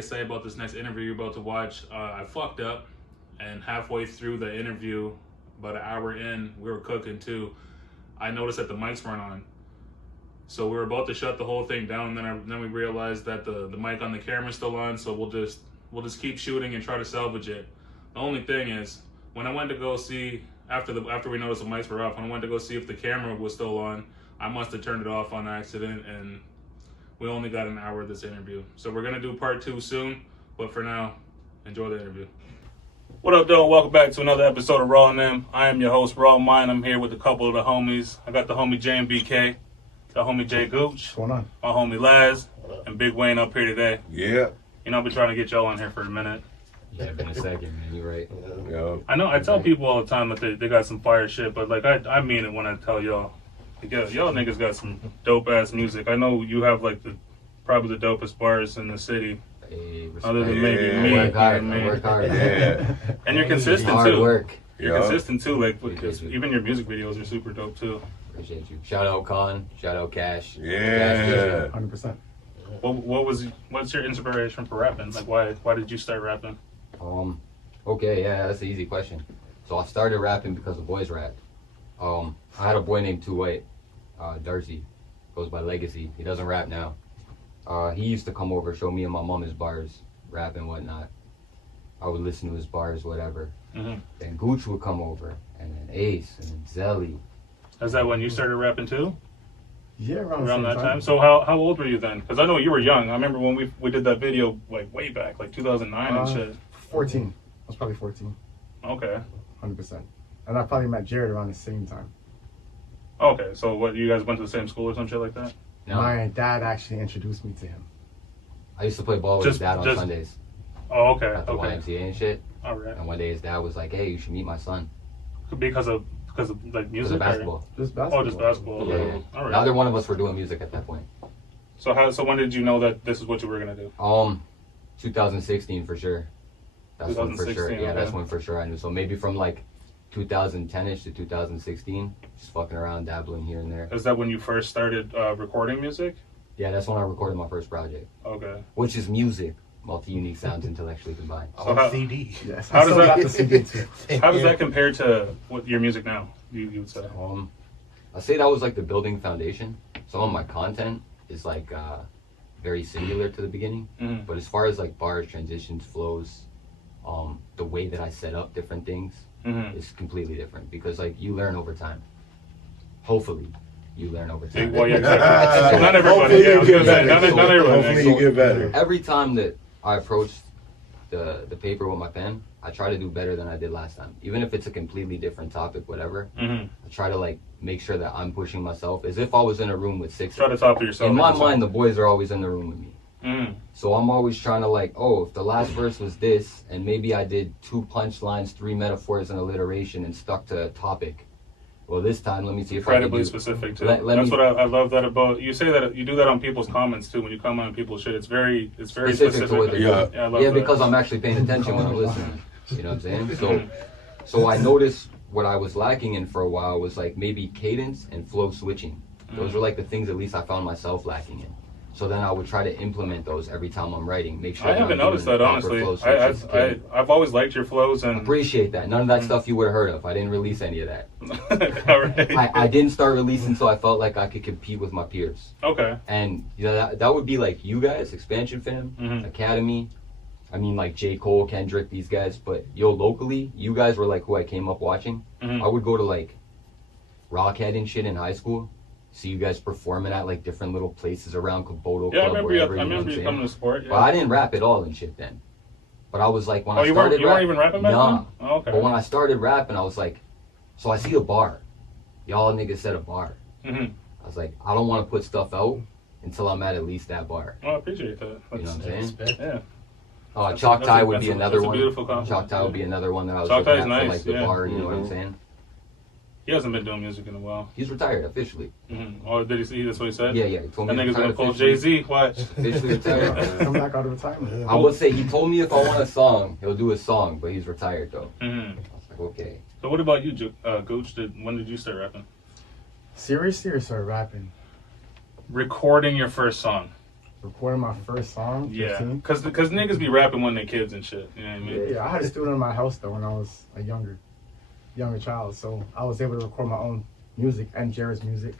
to say about this next interview you're about to watch. I fucked up, and halfway through the interview, about an hour in, we were cooking too. I noticed that the mics weren't on. So we were about to shut the whole thing down, and then we realized that the mic on the camera's still on, so we'll just keep shooting and try to salvage it. The only thing is, when I went to go see, after we noticed the mics were off, when I went to go see if the camera was still on, I must have turned it off on accident, and we only got an hour of this interview. So we're gonna do part 2 soon, but for now, enjoy the interview. What up, though? Welcome back to another episode of RawNem. I am your host, RawNem. I'm here with a couple of the homies. I got the homie JMBK, the homie J Gooch, What's going on? my homie Laz, and Big Wayne up here today. Yeah. You know, I've been trying to get y'all on here for a minute. Yeah, been a second, man. You're right. Yeah. I know, I tell people all the time that they got some fire shit, but like I mean it when I tell y'all. Like, y'all niggas got some dope ass music. I know you have like probably the dopest bars in the city. Hey, Other than maybe Yeah. me. work hard. and me. I work hard. Yeah. And you're consistent Hard too. work. You're Yeah. consistent too. Like Appreciate you. even your music videos are super dope too. Appreciate you. Shout out Con. Shout out Cash. Yeah. 100%. What's your inspiration for rapping? Like why did you start rapping? Okay, yeah, that's an easy question. So I started rapping because the boys rapped. I had a boy named Two White, Darcy, goes by Legacy. He doesn't rap now. He used to come over, show me and my mom his bars, rap and whatnot. I would listen to his bars, whatever. Mm-hmm. Then Gooch would come over, and then Ace, and then Zelly. Is that when you started rapping too? Yeah, around Around that time? So how old were you then? Because I know you were young. I remember when we did that video like way back, like 2009 and shit. 14. I was probably 14. Okay. 100%. And I probably met Jared around the same time. Okay, so what, you guys went to the same school or some shit like that? No, My dad actually introduced me to him. I used to play ball with his dad on Sundays Oh, okay, at the okay. YMCA and shit. All right. And one day his dad was like, "Hey, you should meet my son." Because of like Because music? of basketball. Just basketball. Oh, just basketball. Yeah, yeah. All right. Neither one of us were doing music at that point. So when did you know that this is what you were gonna do? 2016 for sure. That's when for sure. 2016, Yeah, that's okay. when for sure I knew. So maybe from like 2010ish to 2016, just fucking around, dabbling here and there. Is that when you first started recording music? Yeah, that's when I recorded my first project, Okay. which is music, multi-unique sounds intellectually combined. So how, CD. Yes. How I does still that- got the CD too. how does that compare to what your music now? You would say. I say that was like the building foundation. Some of my content is like very similar to the beginning, Mhm. but as far as like bars, transitions, flows, the way that I set up different things Mhm. is completely different because like you learn over time. Hopefully, you learn over time. Well, yeah, exactly. Not everybody. Yeah, I was gonna say not everybody. Hopefully you get better. Every time that I approach the paper with my pen, I try to do better than I did last time. Even if it's a completely different topic, whatever. Mhm. I try to like make sure that I'm pushing myself as if I was in a room with 6. Try to top of yourself. In my mind, the boys are always in the room with me. Mhm. So I'm always trying to like, oh, if the last verse was this, and maybe I did 2 punchlines, 3 metaphors, and alliteration, and stuck to a topic. Well, this time, let me see if Incredibly I can do. specific too. Let That's me- what I love that about you. Say that you do that on people's comments too. When you comment on people's shit, it's very specific. to what they Yeah. do. I love Yeah, that. because I'm actually paying attention when I'm listening. You know what I'm saying? So I noticed what I was lacking in for a while was like maybe cadence and flow switching. Those were like the things at least I found myself lacking in. So then I would try to implement those every time I'm writing. Make sure I that haven't I'm noticed doing that proper honestly. flow switches. I've always liked your flows and Appreciate that. None of that stuff you would have heard of. I didn't release any of that. All right. I didn't start releasing until I felt like I could compete with my peers. Okay. And you know that would be like you guys, Expansion Fam, Mhm. Academy. I mean like J. Cole, Kendrick, these guys. But locally, you guys were like who I came up watching. Mhm. I would go to like Rockhead and shit in high school. See you guys performing at like different little places around Kaboto Yeah, I Club, remember wherever, you. I you know what remember I'm you coming saying? to sport. But Yeah. I didn't rap at all and shit then. But I was like when Oh, I you started weren't even rapping back Nah. then? Oh, okay. But when I started rapping, I was like, so I see a bar. Y'all niggas said a bar. Mhm. I was like, I don't want to put stuff out until I'm at least that bar. Well, I appreciate that. You know what I'm saying? Yeah. Chalk Tie would that's be a- another that's a one. beautiful compliment, Chalk Tie would be yeah. another one that I was Chalk looking Tie's at nice, for like the yeah. bar, you know what I'm Mhm. saying? He hasn't been doing music in a while. He's retired officially. Mm-hmm. Oh, did he see? That's what he said? Yeah, he told That me nigga's gonna retired pull officially. Jay-Z. Watch. Officially retired. Come back out of retirement. I would say he told me if I want a song, he'll do a song, but he's retired though. Mm-hmm. I was like, okay. So what about you, Gooch? When did you start rapping? Seriously, or started rapping? Recording your first song. recording my first song. Yeah, 15. because niggas be rapping when they're kids and shit. You know what I mean? Yeah, I had a studio in my house though when I was a younger child, so I was able to record my own music and Jared's music.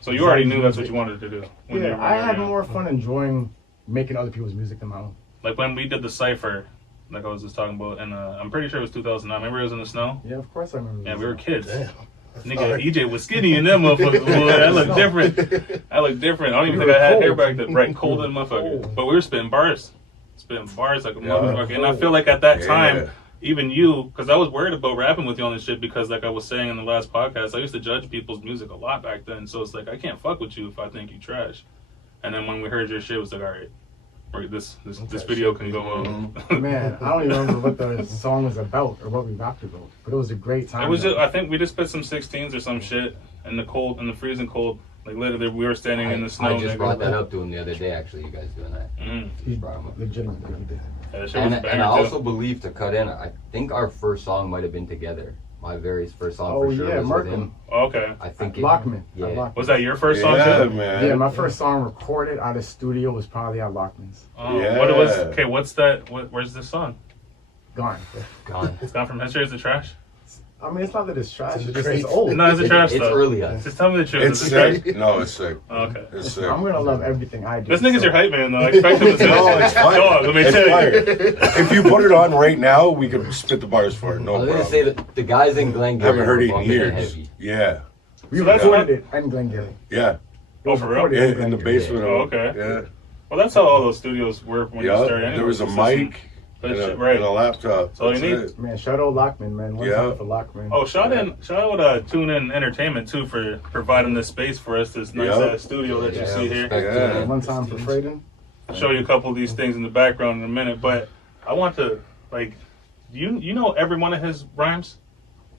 So you already knew that's what you wanted to do. When you Yeah, were I had young. more fun enjoying making other people's music than my own. Like when we did the cipher, like I was just talking about, and I'm pretty sure it was 2009. Remember it was in the snow? Yeah, of course I remember. Yeah, this. we were kids. Damn. Nigga, EJ was skinny in them motherfuckers. Boy, that looked different. That looked different. I don't even We think I were had hair cold. back then. Right, cold and motherfucker. Cold. But we were spitting bars. Spitting bars like a Yeah. motherfucker. And I feel like at that Yeah. time, even you, because I was worried about rapping with you on this shit because like I was saying in the last podcast, I used to judge people's music a lot back then. So it's like, I can't fuck with you if I think you trash. And then when we heard your shit, it was like, all right, this video can go on. Man, I don't even remember what the song was about or what we rapped about, but it was a great time. It was just, I think we just spit some 16s or some shit in the cold, in the freezing cold. Like literally, we were standing in the snow. I just nigga. brought that up to him the other day. Actually, you guys doing that? Mm. He Brought him up. legitimately did. Yeah, that shit was a And banger, I too. also believe to cut in. I think our first song might have been together. My very first song Oh for sure yeah, was with him. Markham. Okay. I think Lockman. Yeah. At Lockman. Was that your first song Yeah, too? man. Yeah, my first song recorded out of studio was probably at Lockman's. Oh, Yeah. What it was? Okay, what's that? Where's this song? Gone. Gone. It's gone from history. Is it trash? I mean, it's not that it's trash. It's It's just great. it's old. No, it's a trash It's stuff. early us. Just tell me the truth. It's Is it trash? sick. No, it's sick. Oh, okay. It's sick. I'm gonna love everything I do. This nigga's so- your hype man though. I expect him to say No, it's fine. Dog, let me It's tell fire. you. If you put it on right now, we could spit the bars for it. I No was problem. gonna say that the guys in Glen I haven't heard it were in bumping years. heavy. Yeah, We So that's recorded what- it in Glengarry. yeah. Oh, for real? Recorded In, in the Glengarry. basement. Oh, of- okay. Yeah. Well, that's how all those studios work when you Yeah. start. Anyway. There was a It's just some- mic but and shit, right. a laptop. That's all you That's need. it. Man, shout out Lockman, man. One Yeah. time for Lockman. Oh, shout out Tune In Entertainment too for providing this space for us, this nice Yeah. ass studio that you Yeah, see here. respect to Yeah. them. One time for Frayden. I'll show you a couple of these things in the background in a minute, but I want to like, you know every one of his rhymes.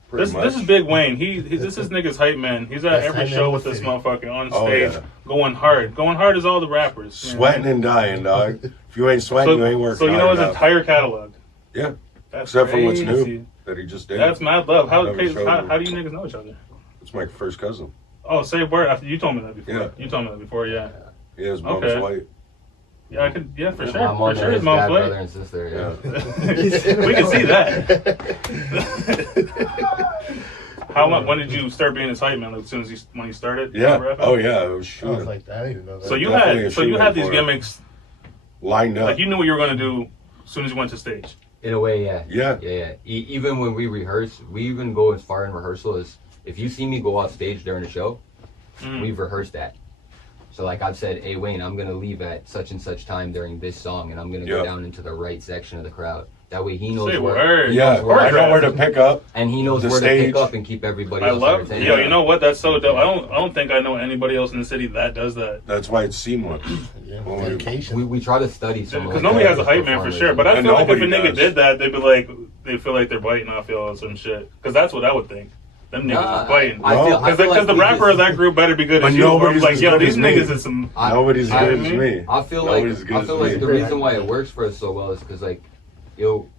Pretty This is much. Big Wayne. This is nigga's hype man. He's at That's every hype show man with this city. motherfucker on Oh, stage, yeah. going hard. Going hard is all the rappers. you know? Sweating and dying, dog. If you ain't sweating, you ain't working. So you know hard his enough. entire catalog. Yeah, That's except for what's crazy. new that he just did. That's mad love. How, Never showed me. how do you niggas know each other? It's my first cousin. Oh, say a word. After you told me that before. Yeah. You told me that before. Yeah. Yeah, his mom's Okay. white. Yeah, I could. Yeah, for My sure. mom For and sure, his his mom's dad, white. brother and sister. Yeah. Yeah. We can see that. How much? When did you start being his hype man? Like, as soon as when you started? Yeah. rapping? Oh yeah, it was I was shooting. like that. I didn't even know that. So you Definitely had a so you shooting had these for it. gimmicks. Lined up. Like you knew what you were gonna do as soon as you went to stage. In a way, yeah. Yeah. Yeah. Even when we rehearse, we even go as far in rehearsal as if you see me go off stage during the show, Mm. we've rehearsed that. So like I've said, hey Wayne, I'm gonna leave at such and such time during this song, and I'm gonna go Yeah. down into the right section of the crowd. That way he knows Say where, word. Yeah, Word I know where to pick up. and he knows The where to stage. pick up and keep everybody I else love. entertained. Yo, you know what? That's so dope. I don't think I know anybody else in the city that does that. That's why it's seamless. Yeah, Well, dedication. We try to study some. Because nobody has a hype man for sure. But I And feel like if a nobody nigga does. did that, they'd be like, they feel like they're biting off y'all or some shit. Because that's what I would think. Them niggas Nah, is biting. I feel Because like the we rapper just- of that group better be good But as you. Or I'm nobody's like, as yo, good these as me. niggas is some. Nobody's I good as mean, me. I feel Nobody's like good I as feel like me. the reason why it works for us so well is because like, yo,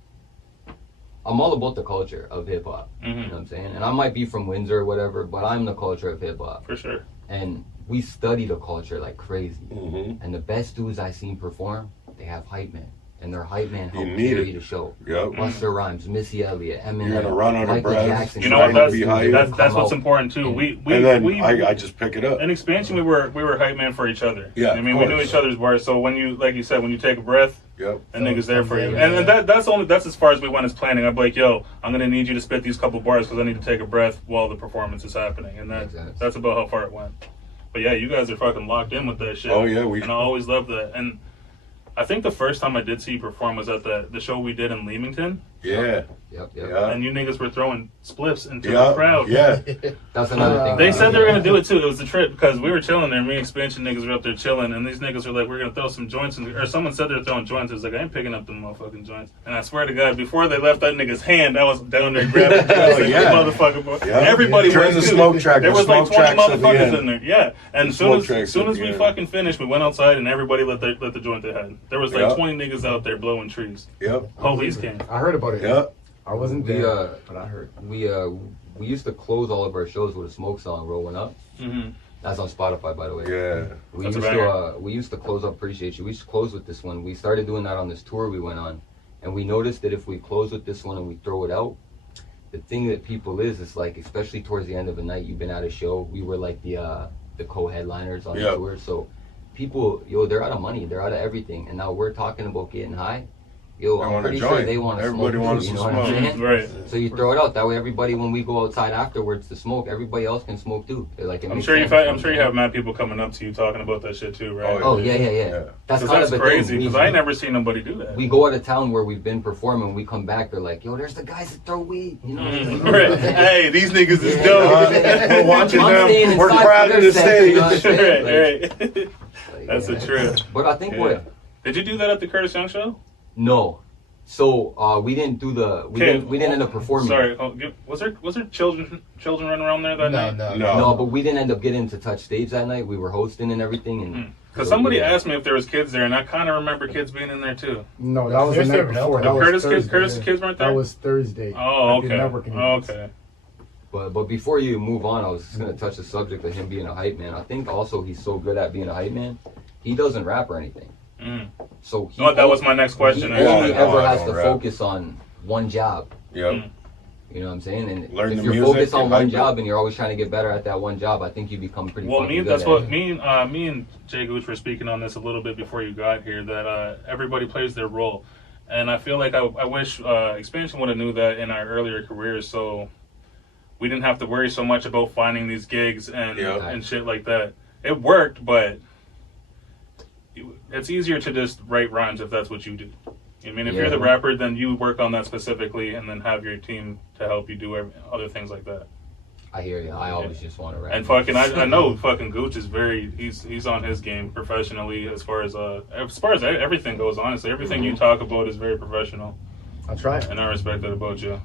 I'm all about the culture of hip hop. You know what I'm saying? And I might be from Windsor or whatever, but I'm the culture of hip hop. For sure. And we study the culture like crazy. Mm-hmm. And the best dudes I seen perform, they have hype man. And their hype man You help need carry it. the show. Yep. Busta Rhymes, Missy Elliott, Eminem, You're gonna run out of Michael breath. Jackson. You know what? Trying to be hype. That's what's Come out. important too. We And then we I just pick it up. in expansion we were hype man for each other. Yeah, I mean of we knew course. each other's words. So when you like you said when you take a breath, Yep. and niggas there for you. Yeah. And that's as far as we went as planning. I'm like, yo, I'm gonna need you to spit these couple bars because I need to take a breath while the performance is happening, and Makes sense. that's about how far it went. But yeah, you guys are fucking locked in with that shit. Oh, yeah, and I always loved that. And I think the first time I did see you perform was at the show we did in Leamington, Yeah. Yep. Yeah. and you niggas were throwing spliffs into Yeah. the crowd. Yeah. That's another thing. They said they were gonna do it too. It was the trip because we were chilling there. Me and Expansion niggas were up there chilling, and these niggas were like, "We're gonna throw some joints." Or someone said they're throwing joints. It was like, "I ain't picking up them motherfucking joints." And I swear to God, before they left that nigga's hand, I was down there grabbing joints. Oh, Like, yeah. Motherfucker, boy. Yeah. Everybody Turn was the too. smoke track. There The was like smoke 20 tracks at the motherfuckers end. in there. Yeah. And smoke as tracks soon at as the we end. fucking finished, we went outside and everybody lit the joint they had. There was like Yeah. 20 niggas out there blowing trees. Yep. Police came. I heard about it. Yep. I wasn't We, there, but I heard. we used to close all of our shows with a smoke song rolling up. Mm-hmm. That's on Spotify, by the way. Yeah. We used to close up Appreciate You. We used to close with this one. We started doing that on this tour we went on. And we noticed that if we close with this one and we throw it out, the thing that people is like, especially towards the end of the night, you've been at a show, we were like the co-headliners on the tour. So people, they're out of money, they're out of everything. And now we're talking about getting high. I'm pretty sure they want to smoke. Everybody wants you to know smoke. what I'm saying? Right. So you throw it out. That way everybody, when we go outside afterwards to smoke, everybody else can smoke too. Like, I'm sure you have mad people coming up to you talking about that shit too, right? Oh, yeah. That's crazy, because I ain't never seen nobody do that. We go out of town where we've been performing, we come back, they're like, yo, there's the guys that throw weed. You know? Right. Hey, these niggas is dope. We're watching I'm them. We're crowding the stage. Right. That's a trip. But I think Did you do that at the Curtis Young show? No. So we didn't do we didn't end up performing. Sorry, was there children running around there that night? No, but we didn't end up getting to touch stage that night. We were hosting and everything, and because somebody asked me if there was kids there, and I kind of remember kids being in there too. No, that was the night before. That was Curtis kids weren't there. That was Thursday. Oh, okay. But before you move on, I was just gonna touch the subject of him being a hype man. I think also he's so good at being a hype man. He doesn't rap or anything. So that was my next question. He only ever has to focus on one job. Yep. You know what I'm saying? And Learn if the you're music, focused on one job and you're always trying to get better at that one job, I think you become pretty fucking good that's at what it. me and Jay Gooch were speaking on this a little bit before you got here, that everybody plays their role. And I feel like I wish Expansion would have knew that in our earlier careers, so we didn't have to worry so much about finding these gigs and shit like that. It worked, but it's easier to just write rhymes if that's what you do. I mean, if you're the rapper, then you work on that specifically and then have your team to help you do other things like that. I hear you. I always just want to rap. And fucking, I know fucking Gooch is he's on his game professionally as far as everything goes. Honestly, everything you talk about is very professional. I try. And I respect that about you.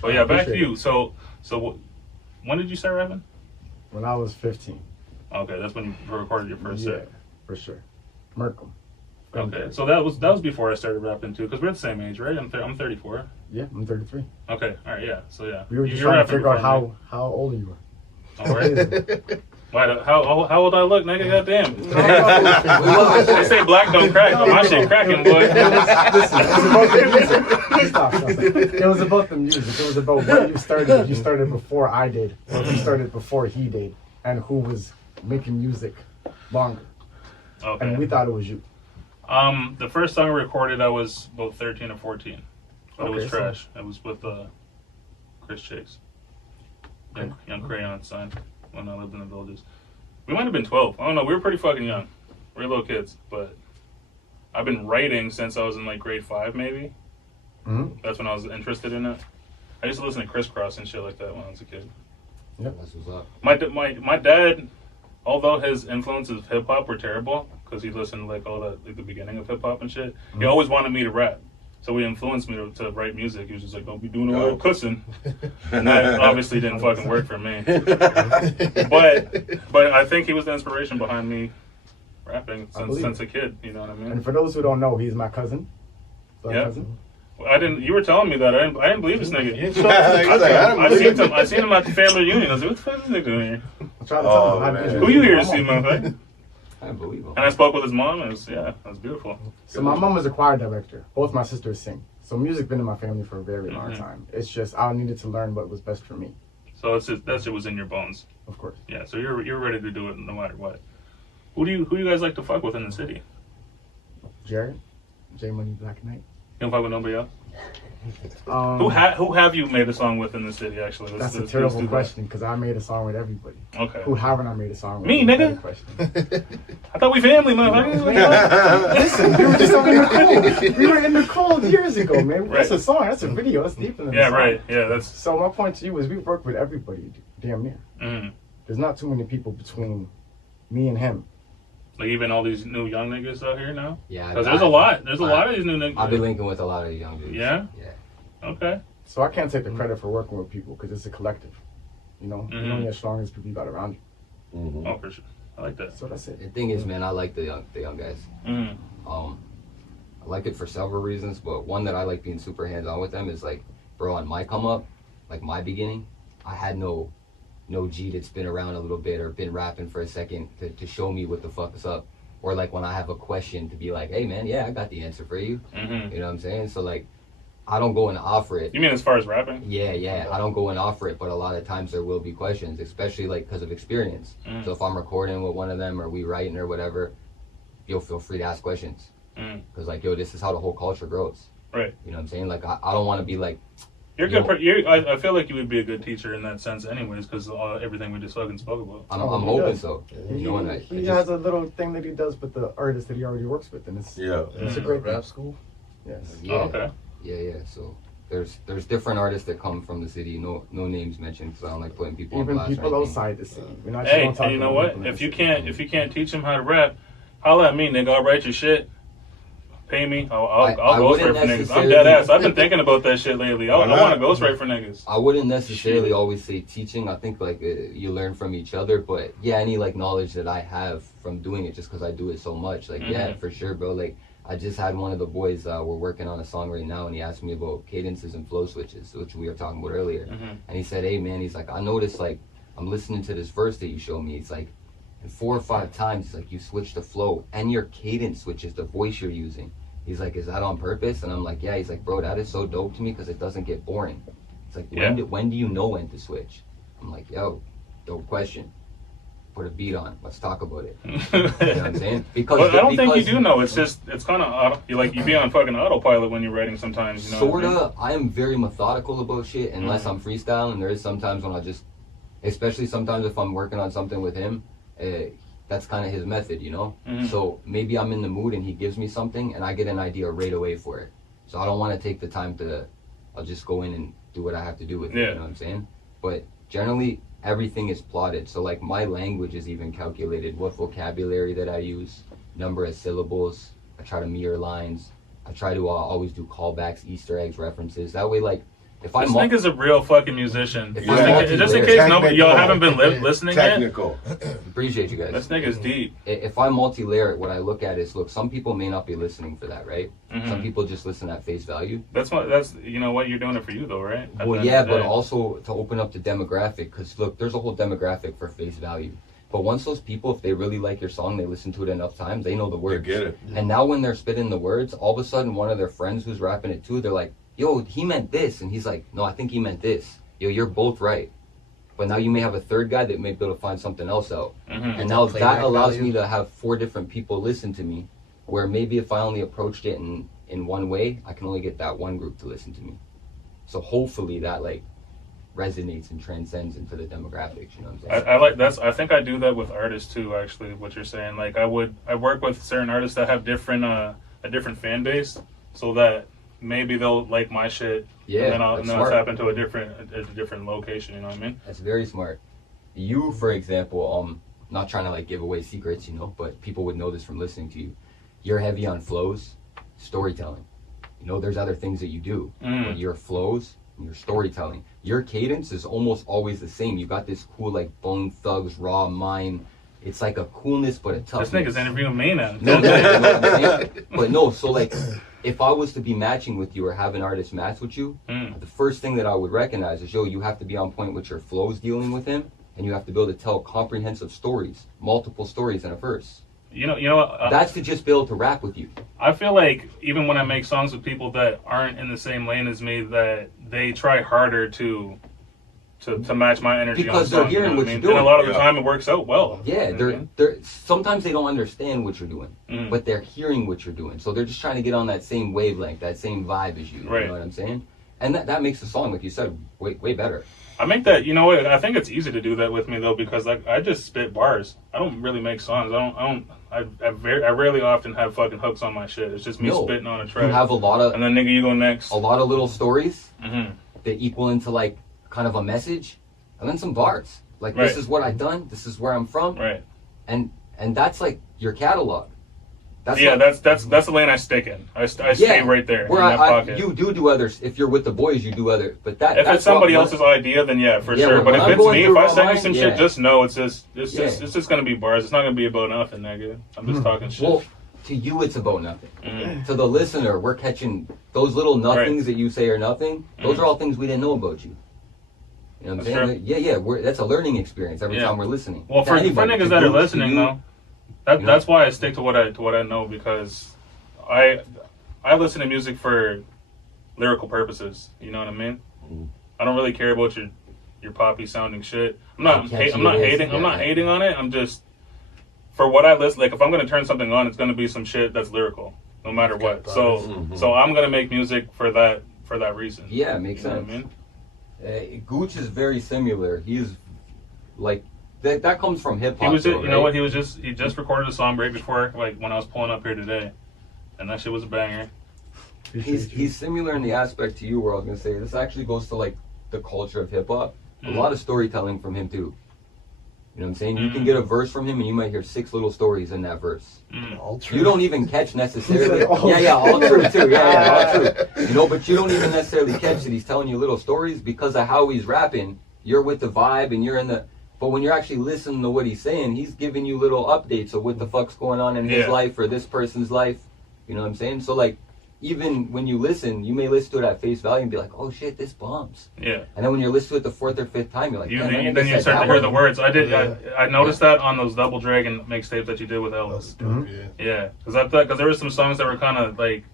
But yeah, back to you. So when did you start rapping? When I was 15. Okay, that's when you recorded your first set. For sure. Merkham. Okay, so that was before I started rapping too, because we're the same age, right? I'm 34. Yeah, I'm 33. Okay, all right, yeah. So yeah, We were just trying to figure out how old you were. All right. How old I look, nigga? Goddamn. They say black don't crack, but my shit cracking, boy. It was about the music. It was about when you started. If you started before I did, or if you started before he did, and who was making music longer. Okay. And we thought it was you. The first song I recorded, I was about 13 or 14. But it was trash. It was with Chris Chase. Young Crayon at the time, when I lived in the villages. We might have been 12. I don't know. We were pretty fucking young. We were little kids. But I've been writing since I was in like grade 5, maybe. Mm-hmm. That's when I was interested in it. I used to listen to Crisscross and shit like that when I was a kid. Yep. That's what's up. My dad, although his influences of hip hop were terrible, because he listened to like all the beginning of hip hop and shit, he always wanted me to rap. So he influenced me to write music. He was just like, don't be doing a lot of cussing. And that obviously didn't fucking work for me. But I think he was the inspiration behind me rapping since a kid. You know what I mean? And for those who don't know, he's my cousin. Cousin? I didn't. You were telling me that. I didn't believe this nigga. I seen him at the family reunion. I was like, what the fuck is this nigga doing here? I'm trying to tell him. Who you here to see, motherfucker? I believe him. And I spoke with his mom, and that was beautiful. So my mom was a choir director. Both my sisters sing. So music been in my family for a very long time. It's just I needed to learn what was best for me. So that shit was in your bones. Of course. Yeah. So you're ready to do it no matter what. Who you guys like to fuck with in the city? Jared, J Money Black Knight. You don't fuck with nobody else? Who have you made a song with in the city, actually? That's a terrible question, because I made a song with everybody. Okay. Who haven't I made a song with? Me, nigga. I thought we family, motherfucker. Listen, we were just in the cold. We were in the cold years ago, man. That's a song. That's a video. That's deeper than yeah, song. Right. Yeah, that's... So my point to you is we work with everybody, damn near. Mm-hmm. There's not too many people between me and him. Like even all these new young niggas out here now? Yeah. Because there's a lot. There's a lot of these new niggas. I've been linking with a lot of young dudes. Yeah? Yeah. Okay. So I can't take the credit for working with people because it's a collective. You know? You're only as strong as people you got around you. Mm-hmm. Oh, for sure. I like that. So that's it. The thing is, man, I like the young guys. Mm. I like it for several reasons, but one that I like being super hands-on with them is like, bro, on my come up, like my beginning, I had no no G that's been around a little bit or been rapping for a second to show me what the fuck is up. Or like when I have a question to be like, hey man, yeah, I got the answer for you. Mm-hmm. You know what I'm saying? So like, I don't go and offer it. You mean as far as rapping? Yeah. I don't go and offer it, but a lot of times there will be questions, especially like because of experience. So if I'm recording with one of them or we writing or whatever, you'll feel free to ask questions. Because like, yo, this is how the whole culture grows. Right. You know what I'm saying? Like, I don't want to be like, you're good. I feel like you would be a good teacher in that sense, anyways, because everything we just fucking spoke about. I'm hoping so. He has a little thing that he does with the artists that he already works with, and it's a great rap school. Yes. Yeah. Oh, okay. Yeah. So there's different artists that come from the city. No names mentioned, because I don't like putting people on even blast. people outside the city. Hey, and you know what? If you can't teach them how to rap, holla at me, nigga. I'll write your shit. Pay me. I'll ghostwrite for niggas. I'm dead ass. I've been thinking about that shit lately. I want to ghostwrite for niggas. I wouldn't necessarily always say teaching. I think like you learn from each other, but yeah, any like knowledge that I have from doing it just because I do it so much, like yeah, for sure, bro. Like I just had one of the boys. We're working on a song right now, and he asked me about cadences and flow switches, which we were talking about earlier. And he said, "Hey man," he's like, "I noticed like I'm listening to this verse that you showed me. It's like, and 4 or 5 times, like you switch the flow and your cadence switches the voice you're using." He's like, "Is that on purpose?" And I'm like, "Yeah." He's like, "Bro, that is so dope to me because it doesn't get boring." It's like, when do you know when to switch? I'm like, "Yo, dope question. Put a beat on. Let's talk about it." You know what I'm saying? Because I don't think you do know. It's kind of you be on fucking autopilot when you're writing sometimes. You know sorta. I am very methodical about shit unless I'm freestyling. There is sometimes when I just, especially sometimes if I'm working on something with him. That's kind of his method, you know? So maybe I'm in the mood and he gives me something and I get an idea right away for it. So I don't want to take the time I'll just go in and do what I have to do with it, you know what I'm saying? But generally, everything is plotted. So like my language is even calculated, what vocabulary that I use, number of syllables, I try to mirror lines, I try to always do callbacks, Easter eggs, references. That way, like, if this nigga's a real fucking musician. Just in case y'all haven't been listening Technical. yet. Appreciate you guys. This nigga's deep. If I multi-layer it, what I look at is, look, some people may not be listening for that, right? Some people just listen at face value. That's you know what, you're doing it for you though, right? Well, yeah, but also to open up the demographic, because look, there's a whole demographic for face value. But once those people, if they really like your song, they listen to it enough times, they know the words. You get it. And now when they're spitting the words, all of a sudden one of their friends who's rapping it too, they're like, "Yo, he meant this," and he's like, "No, I think he meant this." Yo, you're both right. But now you may have a third guy that may be able to find something else out. And now that allows me to have 4 different people listen to me, where maybe if I only approached it in one way, I can only get that one group to listen to me. So hopefully that like resonates and transcends into the demographics, you know what I'm saying? I like that's I think I do that with artists too, actually, what you're saying. Like I work with certain artists that have a different fan base, so that maybe they'll like my shit, and then I'll tap into a different location. You know what I mean? That's very smart. You, for example, not trying to like give away secrets, you know, but people would know this from listening to you. You're heavy on flows, storytelling. You know, there's other things that you do, but your flows, your storytelling, your cadence is almost always the same. You got this cool like Bone Thugs raw mind. It's like a coolness, but a toughness. This nigga's interviewing me now. No, you know what I'm saying? But no, so like, if I was to be matching with you or have an artist match with you, the first thing that I would recognize is, yo, you have to be on point with your flows dealing with him, and you have to be able to tell comprehensive stories, multiple stories in a verse. You know what? That's to just be able to rap with you. I feel like even when I make songs with people that aren't in the same lane as me, that they try harder to match my energy because on they're hearing what you're doing. And a lot of the time it works out well. Yeah, they're sometimes they don't understand what you're doing, but they're hearing what you're doing. So they're just trying to get on that same wavelength, that same vibe as you. You know what I'm saying? And that makes the song, like you said, way better. I make that, you know what, I think it's easy to do that with me though, because like I just spit bars. I don't really make songs. I rarely often have fucking hooks on my shit. It's just me spitting on a track. You have a lot of, and then nigga, you go next. A lot of little stories that equal into like kind of a message, and then some bars. Like this is what I've done. This is where I'm from. Right. And that's like your catalog. That's the lane I stick in. I stay right there where in that pocket. You do others. If you're with the boys, you do other. But if it's somebody else's idea, then yeah, for sure. But if it's me, if I send you some shit, just know it's just gonna be bars. It's not gonna be about nothing, nigga. I'm just talking shit. Well, to you, it's about nothing. To the listener, we're catching those little nothings that you say are nothing. Those are all things we didn't know about you. You You know what I'm That's saying? Yeah. That's a learning experience every time we're listening. Well, for anybody, niggas to that are Gooch, to listening you, though, that's why I stick to what I know, because I listen to music for lyrical purposes. You know what I mean? I don't really care about your poppy sounding shit. I'm not hating on it. I'm just, for what I listen, like if I'm gonna turn something on, it's gonna be some shit that's lyrical, no matter what. So I'm gonna make music for that reason. Yeah, it makes You know sense. what I mean? Gooch is very similar. He's like that comes from hip hop. He was just, you know what? He just recorded a song right before, like when I was pulling up here today, and that shit was a banger. He's similar in the aspect to you, where I was gonna say this actually goes to like the culture of hip hop. A lot of storytelling from him too. You know what I'm saying? You can get a verse from him and you might hear 6 little stories in that verse. All true. You don't even catch necessarily. all All true too. All true. You know, but you don't even necessarily catch that he's telling you little stories because of how he's rapping. You're with the vibe and you're in the. But when you're actually listening to what he's saying, he's giving you little updates of what the fuck's going on in his life or this person's life. You know what I'm saying? So like, even when you listen, you may listen to it at face value and be like, "Oh shit, this bombs." Yeah. And then when you're listening to it the 4th or 5th time, you're like, then you start to hear the words. I noticed that on those Double Dragon mixtapes that you did with Ellis. Yeah, because there were some songs that were kind of like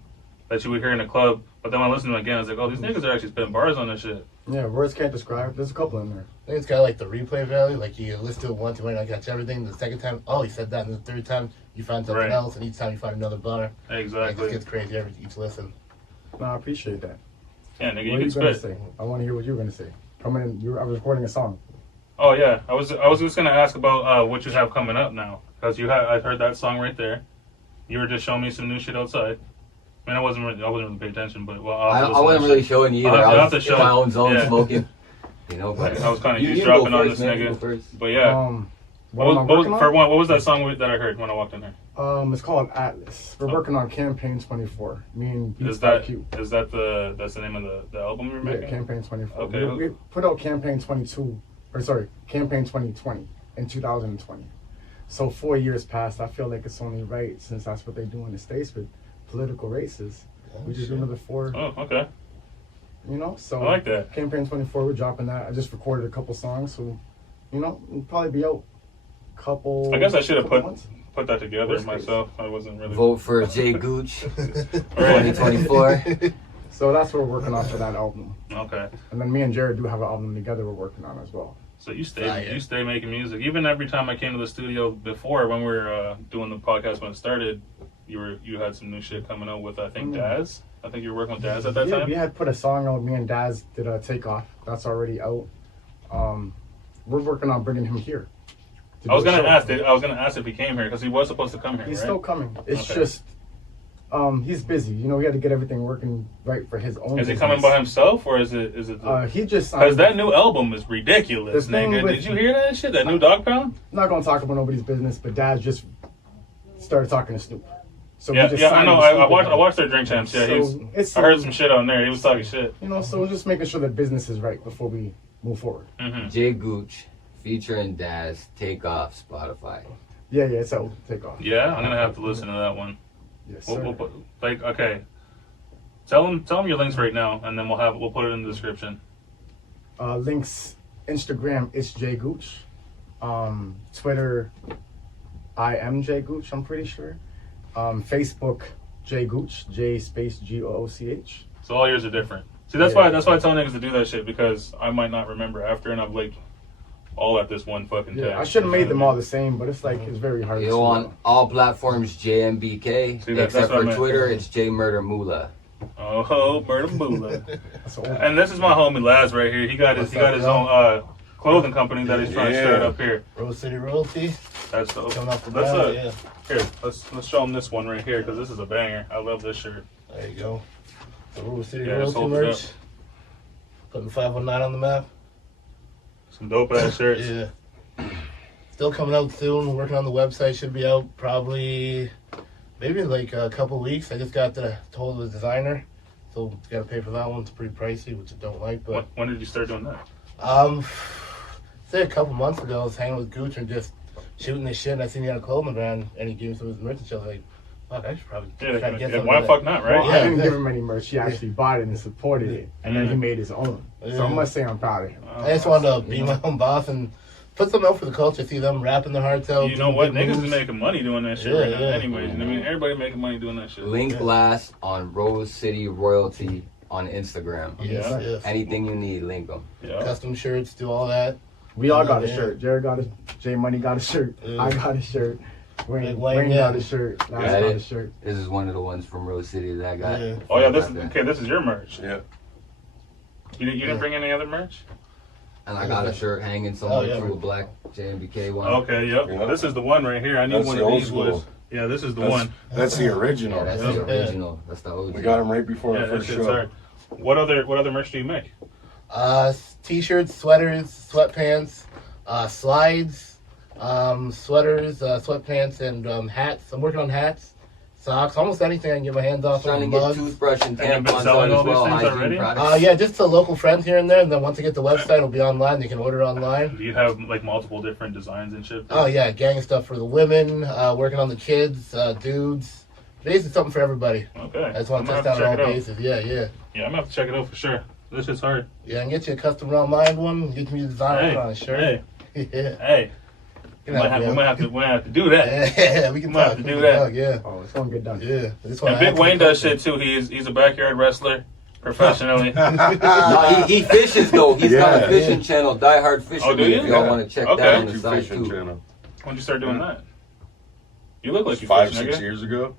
that you would hear in a club, but then when I listened to them again, I was like, "Oh, these niggas are actually spitting bars on this shit." Yeah, words can't describe. There's a couple in there. I think it's got like the replay value. Like you listen to it once, you might not catch everything. The second time, oh, he said that. And the third time, you find something else. And each time, you find another bar. Exactly. It gets crazy every each listen. No, I appreciate that. Yeah, nigga, What you are can you gonna spit. say? I want to hear what you're gonna say. Coming in, I was recording a song. Oh yeah, I was just gonna ask about what you have coming up now, because I heard that song right there. You were just showing me some new shit outside. I mean, I wasn't really paying attention, but I wasn't really showing you either. I was in my own zone smoking. You know, but I was kind of you eavesdropping on first, this man, nigga. But yeah, What was that song that I heard when I walked in here? It's called Atlas. We're working on Campaign 24. Me and Beats Is that Q. that's the name of the album you're making? Yeah, Campaign 24. Okay. We put out Campaign Campaign 2020 in 2020. So 4 years passed. I feel like it's only right, since that's what they do in the States with political races. We just do another 4. Oh, okay. You know, so I like that. Campaign 24, we're dropping that. I just recorded a couple songs, so you know, it'll probably be out couple. I guess I should have months. put that together myself. I wasn't really vote for J Gooch 2024. So that's what we're working on for that album. Okay. And then me and Jared do have an album together we're working on as well. So you stay making music. Even every time I came to the studio before, when we were doing the podcast when it started, you had some new shit coming out with, I think, Daz. I think you were working with Daz at that time. We had put a song out. Me and Daz did a Takeoff. That's already out. We're working on bringing him here. I was gonna ask if he came here, because he was supposed to come here. He's right? still coming. It's Okay. just he's busy. You know, we had to get everything working right for his own. Is he business. coming by himself, or is it? He just Because that new album is ridiculous, The thing nigga. with- Did you hear that shit? That new Dog Pound? I'm not gonna talk about nobody's business, but Daz just started talking to Snoop. So we Yeah, just I signed know. with I Snoop watched again. their Drink Champs. Yeah, So I heard some shit on there. He was talking shit. You know, so we're just making sure that business is right before we move forward. Mm-hmm. J Gooch featuring Daz, Take Off, Spotify. Yeah, it's out. Take off. Yeah, I'm gonna have to listen to that one. Yes, sir. Okay. Tell them your links right now, and then we'll put it in the description. Links: Instagram, it's J Gooch. Twitter, I am J Gooch. I'm pretty sure. Facebook, J Gooch, J space GOOCH. So all yours are different. See, that's why I tell niggas to do that shit, because I might not remember after, and I'm like all at this one fucking text. Yeah, I should have made them all the same, but it's like it's very hard. Yo, on all platforms, JMBK. See, that's except what I for meant. Twitter, it's J Murder Moolah. Oh, Murder Moolah. That's old. And this is my homie Laz right here. He got his own clothing company that he's trying to start up here. Rose City Royalty. That's dope. Coming off the Let's bat, yeah. here. Let's show him this one right here, because this is a banger. I love this shirt. There you go. The Rose City Yeah, just Royalty hold it merch. Putting 519 on the map. Some dope ass shirts. Yeah. Still coming out soon. Working on the website. Should be out probably maybe in like a couple weeks. I just got told the designer, so got to pay for that one. It's pretty pricey, which I don't like. But When did you start doing that? say a couple months ago, I was hanging with Gooch and just shooting this shit. And I seen he had a clothing brand, and he gave me some of his merch. And I was like, Fuck, I should probably Yeah, try to get some why of fuck that. not, Well, right? I Yeah. didn't give him any merch. He actually bought it and supported it, and then he made his own. So I Yeah. must say I'm proud of him. I just wanted to be my own boss and put something out for the culture. See them rapping their hearts out. You know doing what? big Niggas moves. is making money doing that shit Yeah, right now. yeah. Anyways, you know what I mean? Everybody making money doing that shit. Link blast on Rose City Royalty on Instagram. Yes, Yeah. yes. Anything you need, link them. Yeah. Custom shirts, do all that. We all got a Yeah. shirt. Jared got a J Money got a shirt. Yeah. I got a shirt. Wayne, Big Wayne, Wayne yeah. got a shirt. Nas Got got it. a shirt. This is one of the ones from Rose City that I got. Yeah. Oh yeah, this Got that. okay. This is your merch. Yeah. You didn't bring any other merch? And I got a shirt hanging somewhere yeah. too, a black JMBK one. Okay, yep. Yeah. This is the one right here. I need That's one the of old these school. boys. Yeah, this is the That's, one. that's the original. Yeah, that's Yeah. the original. That's the OG. We got him right before Yeah, our that first shit's show. hard. What other merch do you make? T-shirts, sweaters, sweatpants, slides, sweaters, sweatpants, and hats. I'm working on hats, socks, almost anything I can get my hands off Trying to on. get Mugs. toothbrush and And you've been tampons selling out all as these well. things Hygiene already? products. Yeah, just to local friends here and there, and then once I get the website, it'll be online. They can order online. Do you have like multiple different designs and shit? Oh yeah, gang stuff for the women, working on the kids, dudes. Basically something for everybody. Okay. I just want to I'm test gonna out have all to check it bases. Yeah, yeah. Yeah, I'm gonna have to check it out for sure. This is hard. Yeah, and get you a custom round lined one. Get me a design Hey, on a shirt. hey, Yeah. hey. You We know, might have, yeah. we might have to do that. Yeah, we can Might talk. have to We do can that. talk, yeah, Oh, it's gonna get done. yeah. I just wanna And Big add to Wayne the does culture. shit too. He's a backyard wrestler professionally. No, he fishes though. He's got Yeah. a fishing channel, Die Hard Fishing. Oh, do you? If y'all Yeah. want to check Okay. that on the Two side fishing too. channel. When'd you start doing that? You look like you 5, fish, 6 nigga. years ago.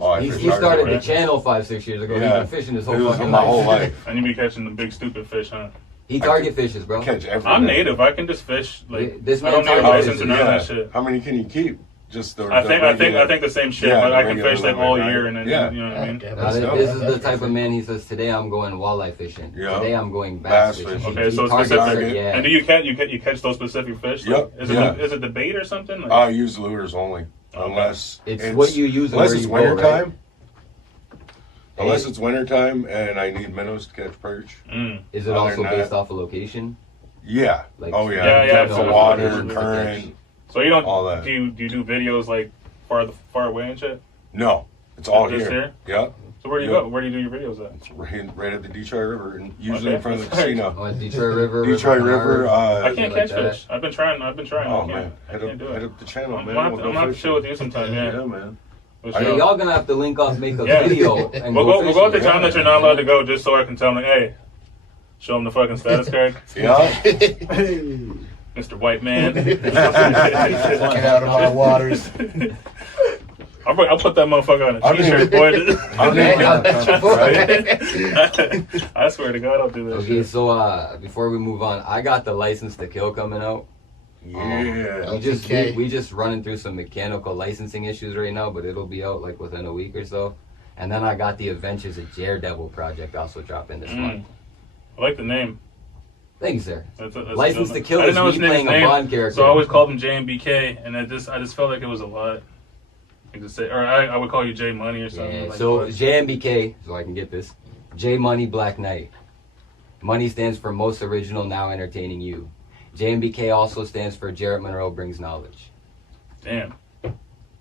Oh, I He fished started hard. the channel 5-6 years ago. He's Yeah. been fishing his It whole was fucking my whole life. life. And you be catching the big stupid fish, huh? He target fishes, bro. Catch everything. I'm native. I can just fish. Like This I don't man need a target license or fishes. none of Yeah. that shit. How many can you keep? Just the. I think the same shit, Yeah, but the I can regular fish like limit, all right? year, and then Yeah. you know what I mean. Okay, Now, let's this go. is the That's type of crazy. man. He says today I'm going walleye fishing. Yeah. Today I'm going Bass bass fishing. fishing. Okay, He so targets specific. it, yeah. And do you catch those specific fish? Like, Yep, Is yeah. it the bait or something? Like, I use lures only, unless It's what you use and Unless where it's you go, winter right? time. Unless it's winter time and I need minnows to catch perch. Is it Other also than based that- off of location? Yeah. Like- Oh yeah. Yeah, yeah, The so- water, so- current. so you don't all that. do you do videos like far away and shit? No, it's all Just here. here? Yeah. So where do you Yeah. go? Where do you do your videos at? It's right at the Detroit River, and usually Okay. in front of the Sorry. casino. Oh, at Detroit River. Detroit River. I can't like catch that. fish. I've been trying. Oh I man, can't head do up it. the channel, I'm man. gonna We'll have go to chill with fishing. you sometime. Yeah. Yeah, man. For Hey, sure. y'all gonna have to link up, make a Yeah. video, and We'll go at the fishing. time that you're not allowed to go, just so I can tell them, like, hey, show them the fucking status card, Yeah. Hey. Mr. White Man. Get out of our waters. I'll put that motherfucker on a I mean- t-shirt, boy. I mean, I swear to God, I'll do that Okay, shit. so before we move on, I got the License to Kill coming out. yeah. We just running through some mechanical licensing issues right now, but it'll be out like within a week or so. And then I got the Adventures of Daredevil project also dropping this month. I like the name. Thanks, sir. That's License to Kill I is didn't know me his playing name, a Bond character. so I always called him JMBK, and I just felt like it was a lot. Like to say, or I would call you J Money or something. Yeah, like so that. JMBK, so I can get this. J Money Black Knight. Money stands for Most Original, Now Entertaining You. JMBK also stands for Jarrett Monroe Brings Knowledge. Damn.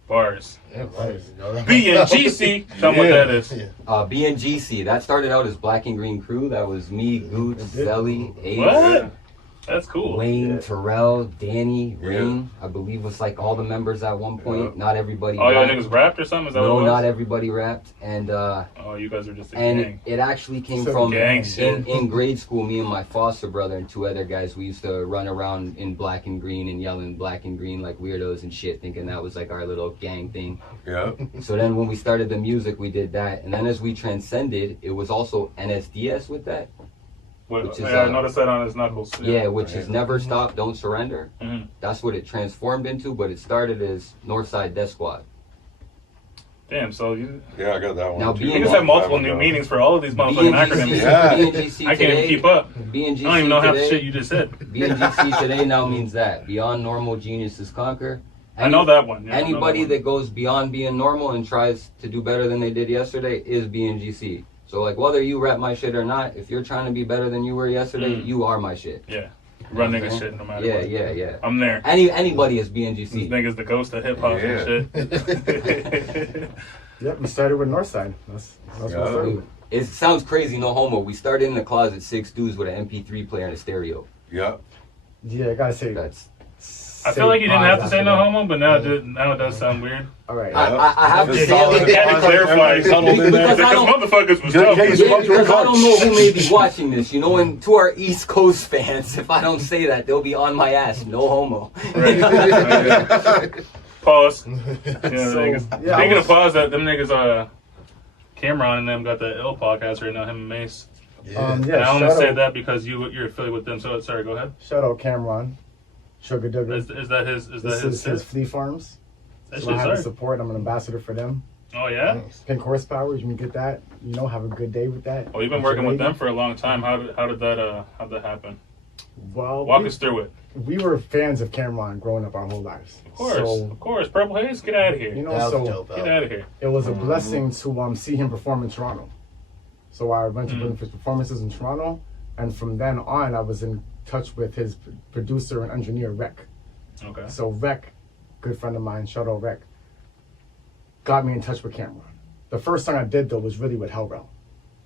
Bars. Yeah, right. BNGC. Tell me what that is. Yeah. BNGC, that started out as Black and Green Crew. That was me, Gooch, Zelly, Ace, What? That's cool. Wayne, Terrell, Danny, Rain. I believe was like all the members at one point. Yeah. Not everybody Oh, y'all rapped. niggas rapped or something? Is that No, what it was? not everybody rapped. And Oh, you guys are just a gang. it actually came Some from gang shit. in grade school. Me and my foster brother and two other guys, we used to run around in black and green and yelling black and green like weirdos and shit, thinking that was like our little gang thing. Yeah. So then when we started the music, we did that, and then as we transcended, it was also NSDS with that. which is, I noticed that on his knuckles. Yeah, which is Never Stop, Don't Surrender. Mhm. That's what it transformed into, but it started as Northside Death Squad. Damn, so you Yeah, I got that one. Now, too. being- niggas have multiple new meanings for all of these motherfucking acronyms. Yeah. BNGC I can't even today, keep up. BNGC I don't even know half the today, shit you just said. BNGC today now means that. Beyond Normal, Geniuses Conquer. I know that one. Yeah, I know Anybody that that goes beyond being normal and tries to do better than they did yesterday is BNGC. So like whether you rap my shit or not, if you're trying to be better than you were yesterday, you are my shit. one. Yeah. Run You know nigga what I'm shit saying? no matter Yeah, what. yeah, yeah. I'm there. Anybody is This BNGC. nigga's the ghost of hip hop Yeah. and shit. Yep, we started with Northside. That's what we started with. It sounds crazy, no homo. We started in the closet, 6 dudes with an MP3 player and a stereo. Yeah. Yeah, I gotta say. That's. I feel like you didn't have to say no that. homo, but now it does sound weird. All right. I have to Just say all it the- I had to clarify Huddled in there. Because I because don't- motherfuckers was Yeah, tough. yeah, Yeah, because I don't know who may be watching this, you know, and to our East Coast fans, if I don't say that, they'll be on my ass. No homo. Pause. Yeah, Speaking of pause, them niggas, Cameron and them got the Ill podcast right now, him and Mace. Yeah. And I only say that because you're affiliated with them. So sorry, go ahead. Shout out Cameron, Sugar Duggar. Is that his? Is that This is his flea farms. That So I shit's have the hard. support. I'm an ambassador for them. Oh yeah. Pink horsepower. You can get that. You know, have a good day with that. Well, you've been working with them for a long time. How did that happen? Well, Walk us through it. we were fans of Cameron growing up our whole lives. Of course. Purple Haze, get out of here. You know, That was so dope, Get out of here. it was a blessing to see him perform in Toronto. So I went to his performances in Toronto, and from then on, I was in touch with his producer and engineer, Rec. Okay. So Rec, good friend of mine, shout out Rec, got me in touch with Cameron. The first song I did though was really with Hellrell.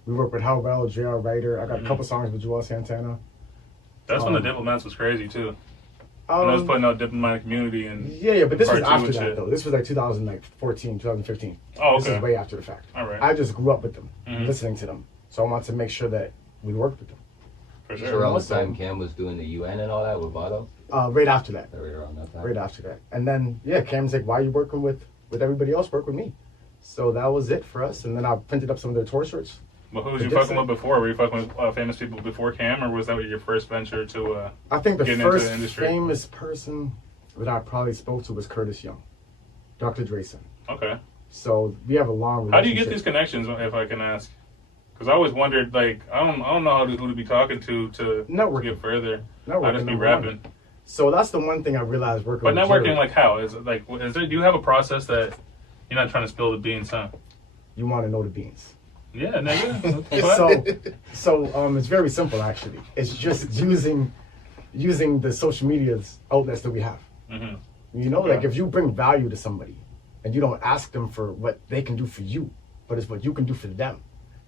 We worked with Hellrell, J.R. Ryder. I got a couple songs with Joel Santana. That's when the Diplomats was crazy too. When I was putting out Diplomatic Community and Yeah, but this was Part two after and that shit. though. This was like 2014, 2015. Oh, This okay. is way after the fact. All right. I just grew up with them, Mhm. listening to them. So I wanted to make sure that we worked with them. For So sure. around the time Cam was doing the UN and all that with Vado, Right after that. right around that time. Right after that. And then, yeah, Cam's like, why are you working with everybody else? Work with me. So that was it for us. And then I printed up some of their tour shirts. But who was The you fucking Dipset. with before? Were you fucking with famous people before Cam, or was that your first venture to? I think the Getting into first the industry. famous person that I probably spoke to was Curtis Young, Dr. Dre's son. Okay. So we have a long relationship. How do you get these connections, if I can ask? Because I always wondered, like, I don't know who to be talking to Networking. get further. Networking, I just be number rapping. one. So that's the one thing I realized working But with networking, Jared. like how? Is it like, is there? Do you have a process that you're not trying to spill the beans, huh? You want to know the beans. Yeah, nigga. What? So it's very simple actually. It's just using the social media's outlets that we have. Mhm. You know, Okay. like if you bring value to somebody and you don't ask them for what they can do for you, but it's what you can do for them,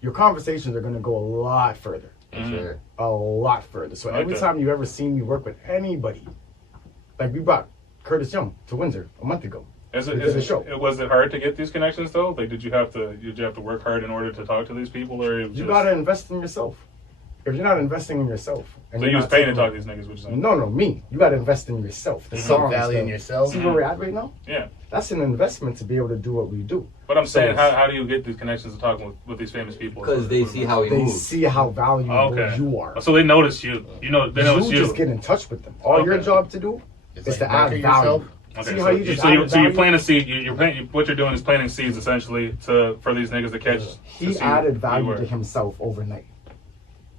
your conversations are going to go a lot further. For sure. A lot further. So every Okay. time you ever seen me work with anybody, like we brought Curtis Young to Windsor a month ago. Was We did a show. it hard to get these connections though? Like, did you have to work hard in order to talk to these people, or it was You just, got to invest in yourself. If you're not investing in yourself, and So you're you was not paying to taking- talk to these niggas, which is No, me. You got to invest in yourself. The Some songs, value in the- yourself. See where we're at right now? Yeah. That's an investment to be able to do what we do. But I'm saying, it's- how do you get these connections to talking with these famous people? Because they see how he They moves. see how valuable Okay. you are. So they notice you. They notice you. just get in touch with them. All your Okay. job to do It's is like to add market value. yourself. Okay, See so, how you just so you're added value? planting a seed. You're planting. What you're doing is planting seeds essentially for these niggas to catch. He to see added who value you are. to himself overnight.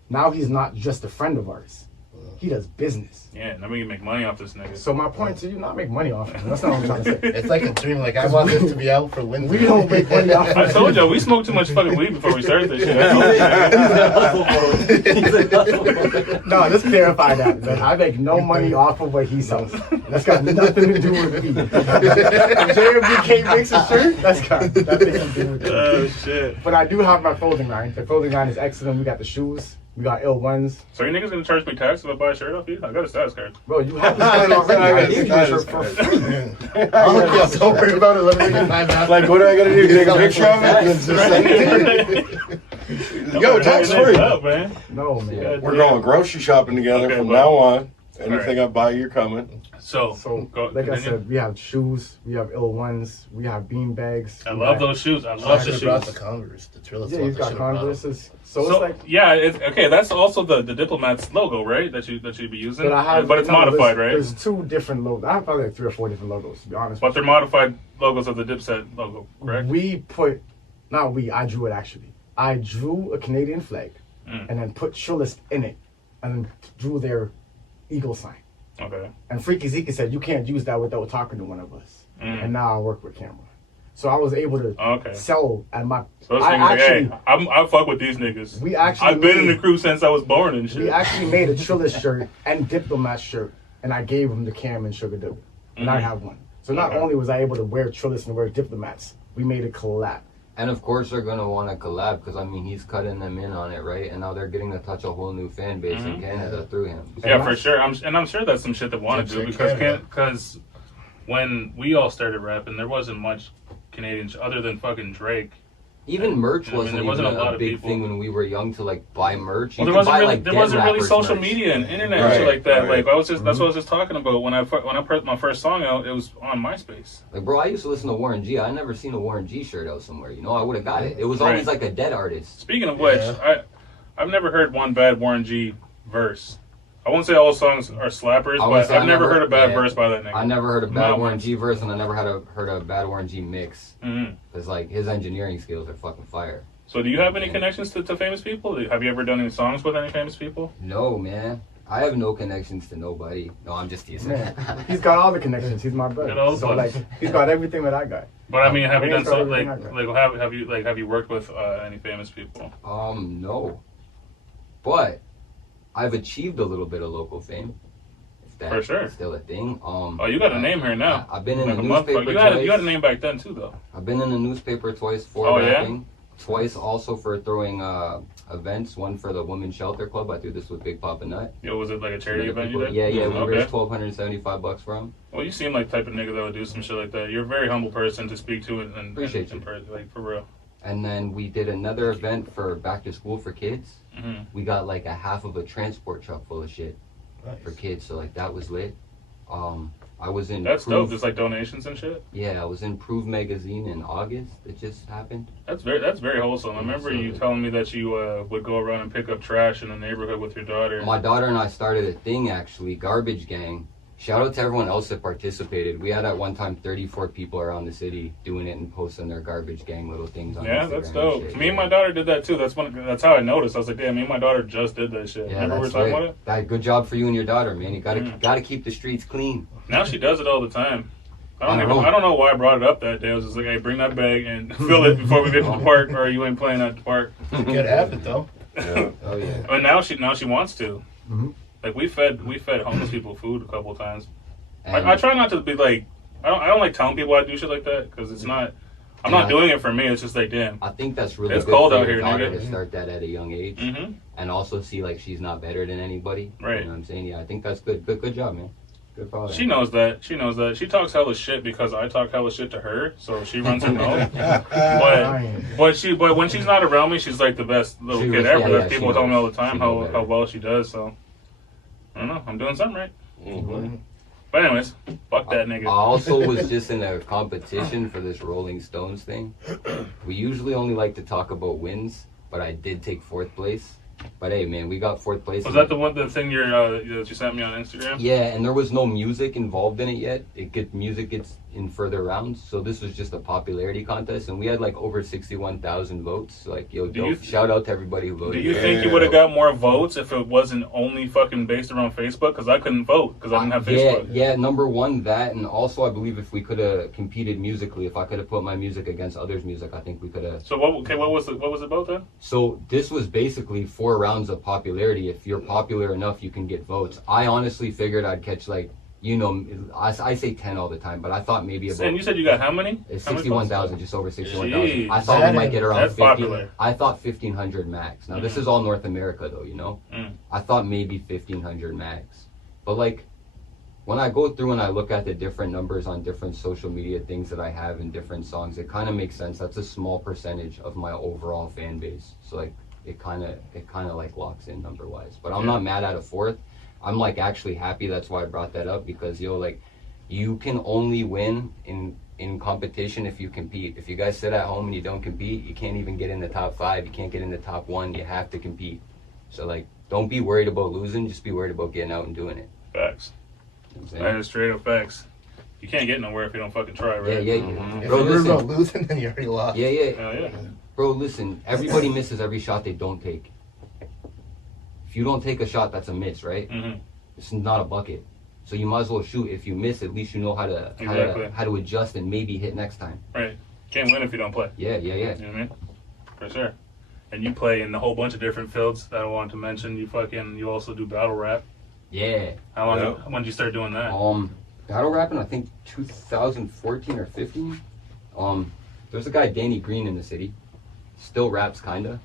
Now he's not just a friend of ours. He does business. Yeah, now we can make money off this nigga. So my point to you, not make money off him. That's not what I'm trying to say. It's like a dream. Like I want this to be out for Wednesday. We don't make money off I him. told y'all we smoked too much fucking weed before we started this shit. No, let's clarify that. Man. I make no money off of what he sells. That's got nothing to do with me. If JMBK makes a shirt, that's got nothing to do with me. Oh shit! But I do have my clothing line. The clothing line is excellent. We got the shoes. We got ill ones. So you niggas gonna charge me tax if I buy a shirt off you? I got a status card. Bro, you have the shirt already. I gave you a shirt for free. Don't worry about it. Let me get my back. Like, what do I gotta do? Take a picture of it? Yo, tax free. Up, man. No, man. Yeah. We're going grocery shopping together Okay, from but- now on. Anything Alright. I buy, you're coming. So, So, go, like I continue. said, we have shoes, we have ill ones, we have bean bags. I we love got- those shoes. I I love the should have brought the shoes. Converse. The Trillist Yeah, ones. you've I got should've brought them. Converses. So So it's like, yeah, okay. That's also the Diplomats logo, right? That you'd be using. but I have, but it's no, modified, there's, right? There's two different logos. I have probably like 3 or 4 different logos, to be honest. But with they're modified logos of the Dipset logo, you. correct? I drew it actually. I drew a Canadian flag and then put Trillist in it and then drew their eagle sign. Okay. And Freaky Zeke said, you can't use that without talking to one of us. And now I work with Cameron. So I was able to Okay. sell at my. So those I niggas like, actually, hey, I fuck with these niggas. we actually I've been in made- the crew since I was born and shit. We actually made a Trillist shirt and Diplomat shirt, and I gave them to Cam and Sugar Duggar, and I have one. So not Okay. only was I able to wear Trillist and wear Diplomats, we made a collab. And of course they're gonna want to collab because I mean he's cutting them in on it, right? And now they're getting to touch a whole new fan base in Canada through him. Yeah, for sure. I'm sure that's some shit they want to do because when we all started rapping, there wasn't much Canadians other than fucking Drake. Even merch wasn't, there wasn't even a lot a of big people. thing when we were young to like buy merch. Well, You there could wasn't buy, really, like, there dead wasn't really rappers' social merch. media and internet and Right, shit like that. right. Like I was just that's what I was just talking about when I put my first song out. It was on MySpace. Like, bro, I used to listen to Warren G. I never seen a Warren G shirt out somewhere. You know, I would have got it. It was always like a dead artist. Speaking of which, I've never heard one bad Warren G verse. I won't say all songs are slappers, but I've never heard a bad verse by that nigga. I never heard a bad Not Warren once. G verse, and I never heard a bad Warren G mix. Mm-hmm. Because like his engineering skills are fucking fire. So do you have any connections to famous people? Have you ever done any songs with any famous people? No, man. I have no connections to nobody. No, I'm just teasing. Man, he's got all the connections. He's my brother. Got all the So buttons. like, he's got everything that I got. But I mean, have you done got something everything I got. have you worked with any famous people? No. But I've achieved a little bit of local fame. If that For sure. is still a thing. Oh, you got a name here now. I've been in Like the a month ago. newspaper You had a twice. name back then too, though. I've been in the newspaper twice for Oh, yeah? rapping. Twice also for throwing events. One for the Women's Shelter Club. I do this with Big Papa Nut. Yo, was it like a charity event you did? Yeah, we Okay. raised $1,275 for him. Well, you seem like the type of nigga that would do some shit like that. You're a very humble person to speak to and Appreciate you. like for real. And then we did another event for back to school for kids. Mm-hmm. We got like a half of a transport truck full of shit for Nice. kids. So like that was lit. I was in That's Proof, dope. Just like donations and shit. Yeah, I was in Proof magazine in August. It just happened. That's very wholesome. I remember you telling me that you would go around and pick up trash in the neighborhood with your daughter. My daughter and I started a thing actually, Garbage Gang. Shout out to everyone else that participated. We had at one time 34 people around the city doing it and posting their Garbage Gang little things on Yeah, Instagram that's and dope. shit. Me and my daughter did that too. That's how I noticed. I was like, damn, me and my daughter just did that shit. Yeah, Remember we were that's talking lit. about it? That good job for you and your daughter, man. You gotta keep the streets clean. Now she does it all the time. I On her own. don't know why I brought it up that day. I was just like, hey, bring that bag and fill it before we get to the park, or you ain't playing at the park. Good habit though. Yeah. Oh yeah. And now she wants to. Mhm. Like we fed homeless people food a couple of times. And I try not to be like I don't like telling people I do shit like that because it's not. I'm not doing it for me. It's just like damn. I think that's really It's good cold for out your here, daughter nigga. to start that at a young age, Mm-hmm. and also see like she's not better than anybody. Right. You know what I'm saying? Yeah, I think that's good. Good job, man. Good father. She knows that. She knows that. She talks hella shit because I talk hella shit to her, so she runs her mouth. But when she's not around me, she's like the best little She kid was- ever. yeah, Like, yeah, people she tell me all knows. the time She knows how better. well she does. So I don't know. I'm doing something right. Mhm. But anyways, fuck that nigga. I also was just in a competition for this Rolling Stones thing. We usually only like to talk about wins, but I did take 4th place. But hey, man, we got 4th place. Was that the thing that you sent me on Instagram? Yeah, and there was no music involved in it yet. Music gets in further rounds, so this was just a popularity contest, and we had like over 61,000 votes. So, like, yo, Do you- shout out to everybody who Do voted. you think you would have got more votes if it wasn't only fucking based around Facebook? Because I couldn't vote because I didn't have Facebook. Yeah, number one, that, and also I believe if we could have competed musically, if I could have put my music against others' music, I think we could have. So what was it about then? So this was basically 4 rounds of popularity. If you're popular enough, you can get votes. I honestly figured I'd catch like, you know, I say 10 all the time, but I thought maybe about. And you said you got how many? It's How many 61,000, just over 61,000. Jeez. I thought we might get around That's 50. popular. I thought 1,500 max. Now, this is all North America, though, you know? Mm. I thought maybe 1,500 max. But, like, when I go through and I look at the different numbers on different social media things that I have in different songs, it kind of makes sense. That's a small percentage of my overall fan base. So, like, it kind of like locks in number-wise. But I'm not mad at a 4th. I'm, like, actually happy. That's why I brought that up, because, yo, like, you can only win in competition if you compete. If you guys sit at home and you don't compete, you can't even get in the top 5. You can't get in the top 1. You have to compete. So, like, don't be worried about losing. Just be worried about getting out and doing it. Facts. You know what I'm saying? That is straight up facts. You can't get nowhere if you don't fucking try, right? Yeah. If Bro, you're worried about listen. losing, then you already lost. Yeah. Hell yeah. Bro, listen. Everybody misses every shot they don't take. If you don't take a shot, that's a miss, right? Mm-hmm. It's not a bucket. So you might as well shoot. If you miss, at least you know how to Exactly. how to adjust and maybe hit next time. Right. Can't win if you don't play. Yeah. You know what I mean? For sure. And you play in a whole bunch of different fields that I want to mention. You also do battle rap. Yeah. How long? Yeah. When did you start doing that? Battle rapping, I think 2014 or 15. there's a guy, Danny Green, in the city. Still raps, kinda.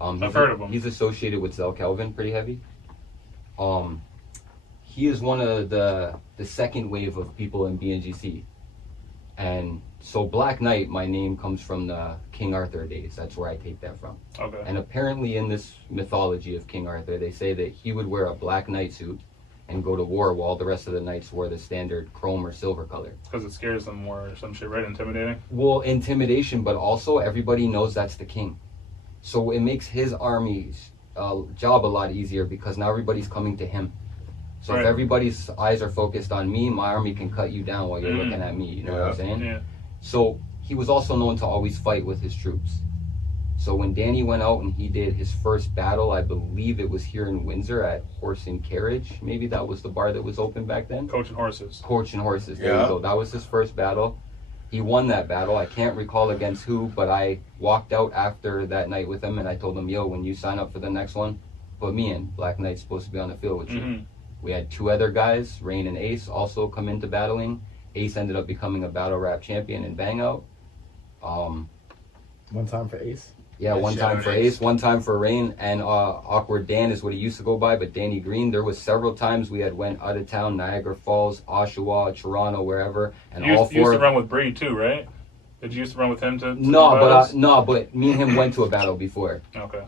I've heard of him. He's associated with Zell Calvin pretty heavy. He is one of the second wave of people in BNGC. And so Black Knight, my name comes from the King Arthur days. That's where I take that from. Okay. And apparently in this mythology of King Arthur, they say that he would wear a black knight suit and go to war while the rest of the knights wore the standard chrome or silver color. Because it scares them more or some shit, right? Intimidating? Well, intimidation, but also everybody knows that's the king. So it makes his army's job a lot easier because now everybody's coming to him. So Right. if everybody's eyes are focused on me, my army can cut you down while you're looking at me. You know what I'm saying? Yeah. So he was also known to always fight with his troops. So when Danny went out and he did his first battle, I believe it was here in Windsor at Horse and Carriage. Maybe that was the bar that was open back then. Coaching horses. Coaching Horses. There Yeah. you go. That was his first battle. He won that battle. I can't recall against who, but I walked out after that night with him and I told him, yo, when you sign up for the next one, put me in. Black Knight's supposed to be on the field with you. We had two other guys, Rain and Ace, also come into battling. Ace ended up becoming a battle rap champion in Bang Out. One time for Ace. Yeah, Good one shit time on for Ace. Ace, one time for Rain, and Awkward Dan is what he used to go by, but Danny Green, there was several times we had went out of town, Niagara Falls, Oshawa, Toronto, wherever, and You all used, you used four... to run with Bree too, right? Did you used to run with him to No, but me and him went to a battle before. Okay.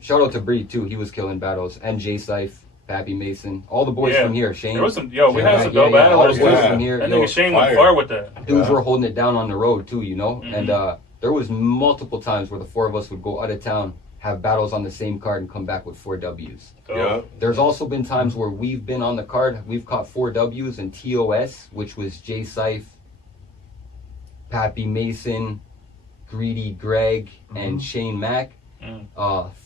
Shout out to Bree too, he was killing battles, and Jay Syfe, Pappy Mason, all the boys Yeah. from here, Shane. There was some, we had some Yeah, dope yeah, all the battlers. boys Yeah. from here. That yo, nigga Shane went fire. far with that. dudes Yeah. were holding it down on the road too, you know? Mhm. And there was multiple times where the four of us would go out of town, have battles on the same card, and come back with 4 W's. So, Yeah. There's also been times where we've been on the card, we've caught 4 W's and TOS, which was Jay Syfe, Pappy Mason, Greedy Greg, and Shane Mack.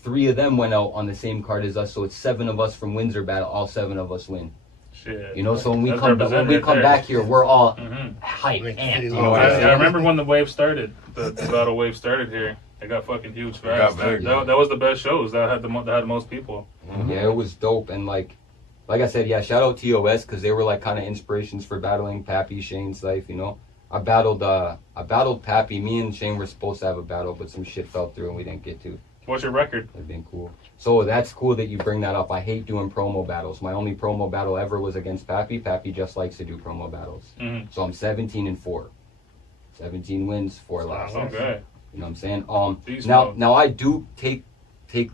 3 of them went out on the same card as us, so it's 7 of us from Windsor battle, all 7 of us win. Shit. You know, so when we That's come represented there. back here, we're all Mhm. hype, Like, amped, you oh, know what I'm I saying? remember when the wave started, the battle wave started here. It got fucking huge fast. got big. That was the best shows that had the most people. Yeah, it was dope, and like I said, yeah, shout out TOS because they were like kind of inspirations for battling Pappy, Shane, Syfe. You know, I battled Pappy. Me and Shane were supposed to have a battle, but some shit fell through and we didn't get to. What's your record? That'd been cool. So that's cool that you bring that up. I hate doing promo battles. My only promo battle ever was against Pappy. Pappy just likes to do promo battles. Mhm. So I'm 17-4. 17 wins, 4 losses. Okay. You know what I'm saying? Beast Now mode. now I do take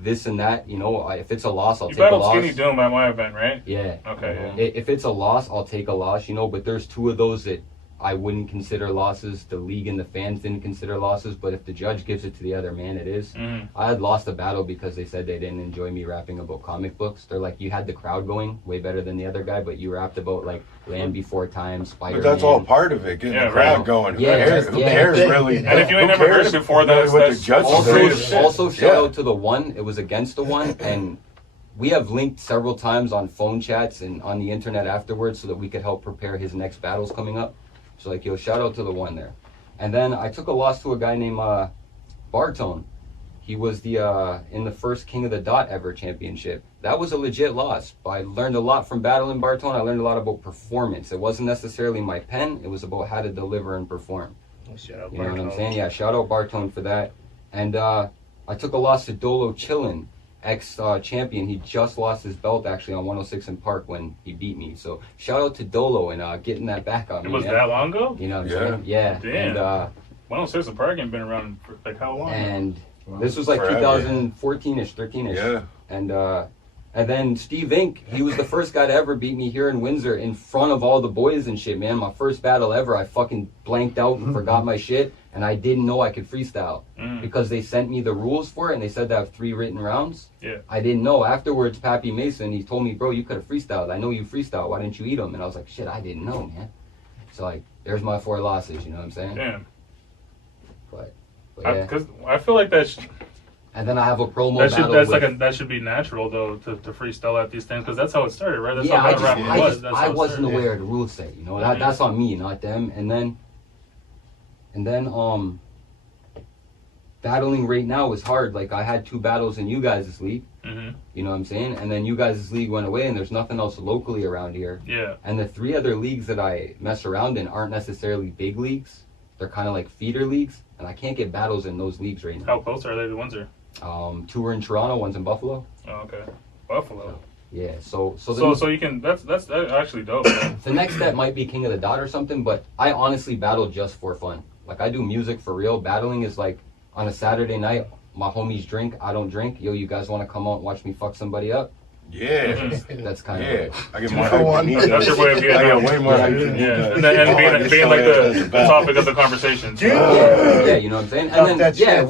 this and that. You know, if it's a loss, I'll You take a battled loss. Skinny Doom at my event, right? Yeah. Okay. If it's a loss, I'll take a loss, you know, but there's 2 of those that I wouldn't consider losses. The league and the fans didn't consider losses, but if the judge gives it to the other man, it is. Mhm. I had lost a battle because they said they didn't enjoy me rapping about comic books. They're like, you had the crowd going way better than the other guy, but you rapped about like Land Before Time, Spider-Man. But that's all part of it, getting Yeah, the crowd right. going. Who Yeah, cares? Who yeah. cares And really? And if you ain't Who never heard cares it before, that's what the judge Also, creative says? shit. also shout Yeah. out to the one. It was against the one, and we have linked several times on phone chats and on the internet afterwards so that we could help prepare his next battles coming up. So like, yo, shout out to the one there. And then I took a loss to a guy named Bartone. He was the in the first King of the Dot ever championship. That was a legit loss. I learned a lot from battling Bartone. I learned a lot about performance. It wasn't necessarily my pen. It was about how to deliver and perform. Shout out You know what I'm Bartone. saying? Yeah, shout out Bartone for that. And I took a loss to Dolo Chillin, ex-champion. He just lost his belt actually on 106 in Park when he beat me. So shout out to Dolo and getting that back on It me. was man. that long ago? You know what I'm Yeah. saying? Yeah. Damn. And 106 and Park ain't been around for like how long? and this was like Forever. 2014ish, 13ish. Yeah. And then Steve Inc., he was the first guy to ever beat me here in Windsor in front of all the boys and shit, man. My first battle ever, I fucking blanked out and forgot my shit, and I didn't know I could freestyle. Because they sent me the rules for it, and they said to have 3 written rounds. Yeah. I didn't know. Afterwards, Pappy Mason, he told me, bro, you could have freestyled. I know you freestyle. Why didn't you eat them? And I was like, shit, I didn't know, man. So, like, there's my 4 losses, you know what I'm saying? Damn. But yeah. Because I feel like And then I have a promo battle that should be natural though to freestyle at these things because that's how it started, right? That's yeah, how battle rapping was. That's I how it wasn't started. aware of the rule set, you know. Mhm. That's on me, not them. And then battling right now is hard. Like I had 2 battles in you guys' league, Mhm. you know what I'm saying? And then you guys' league went away and there's nothing else locally around here. Yeah. And the 3 other leagues that I mess around in aren't necessarily big leagues. They're kind of like feeder leagues, and I can't get battles in those leagues right now. How close are they to Windsor? Two are in Toronto, one's in Buffalo. Oh, okay. Buffalo. Yeah, so you can that's actually dope, man. the next step might be King of the Dot or something, but I honestly battle just for fun. Like, I do music for real. Battling is like on a Saturday night, my homies drink, I don't drink. Yo, you guys want to come out and watch me fuck somebody up? Yeah. That's kind Yeah. of I get more hype than he does. That's your way of getting I out. get way more hype than he Yeah, does. and then I wanna being get like somebody the else to topic of the conversation. yeah, you know what I'm saying? Talk And that then, yeah, shit.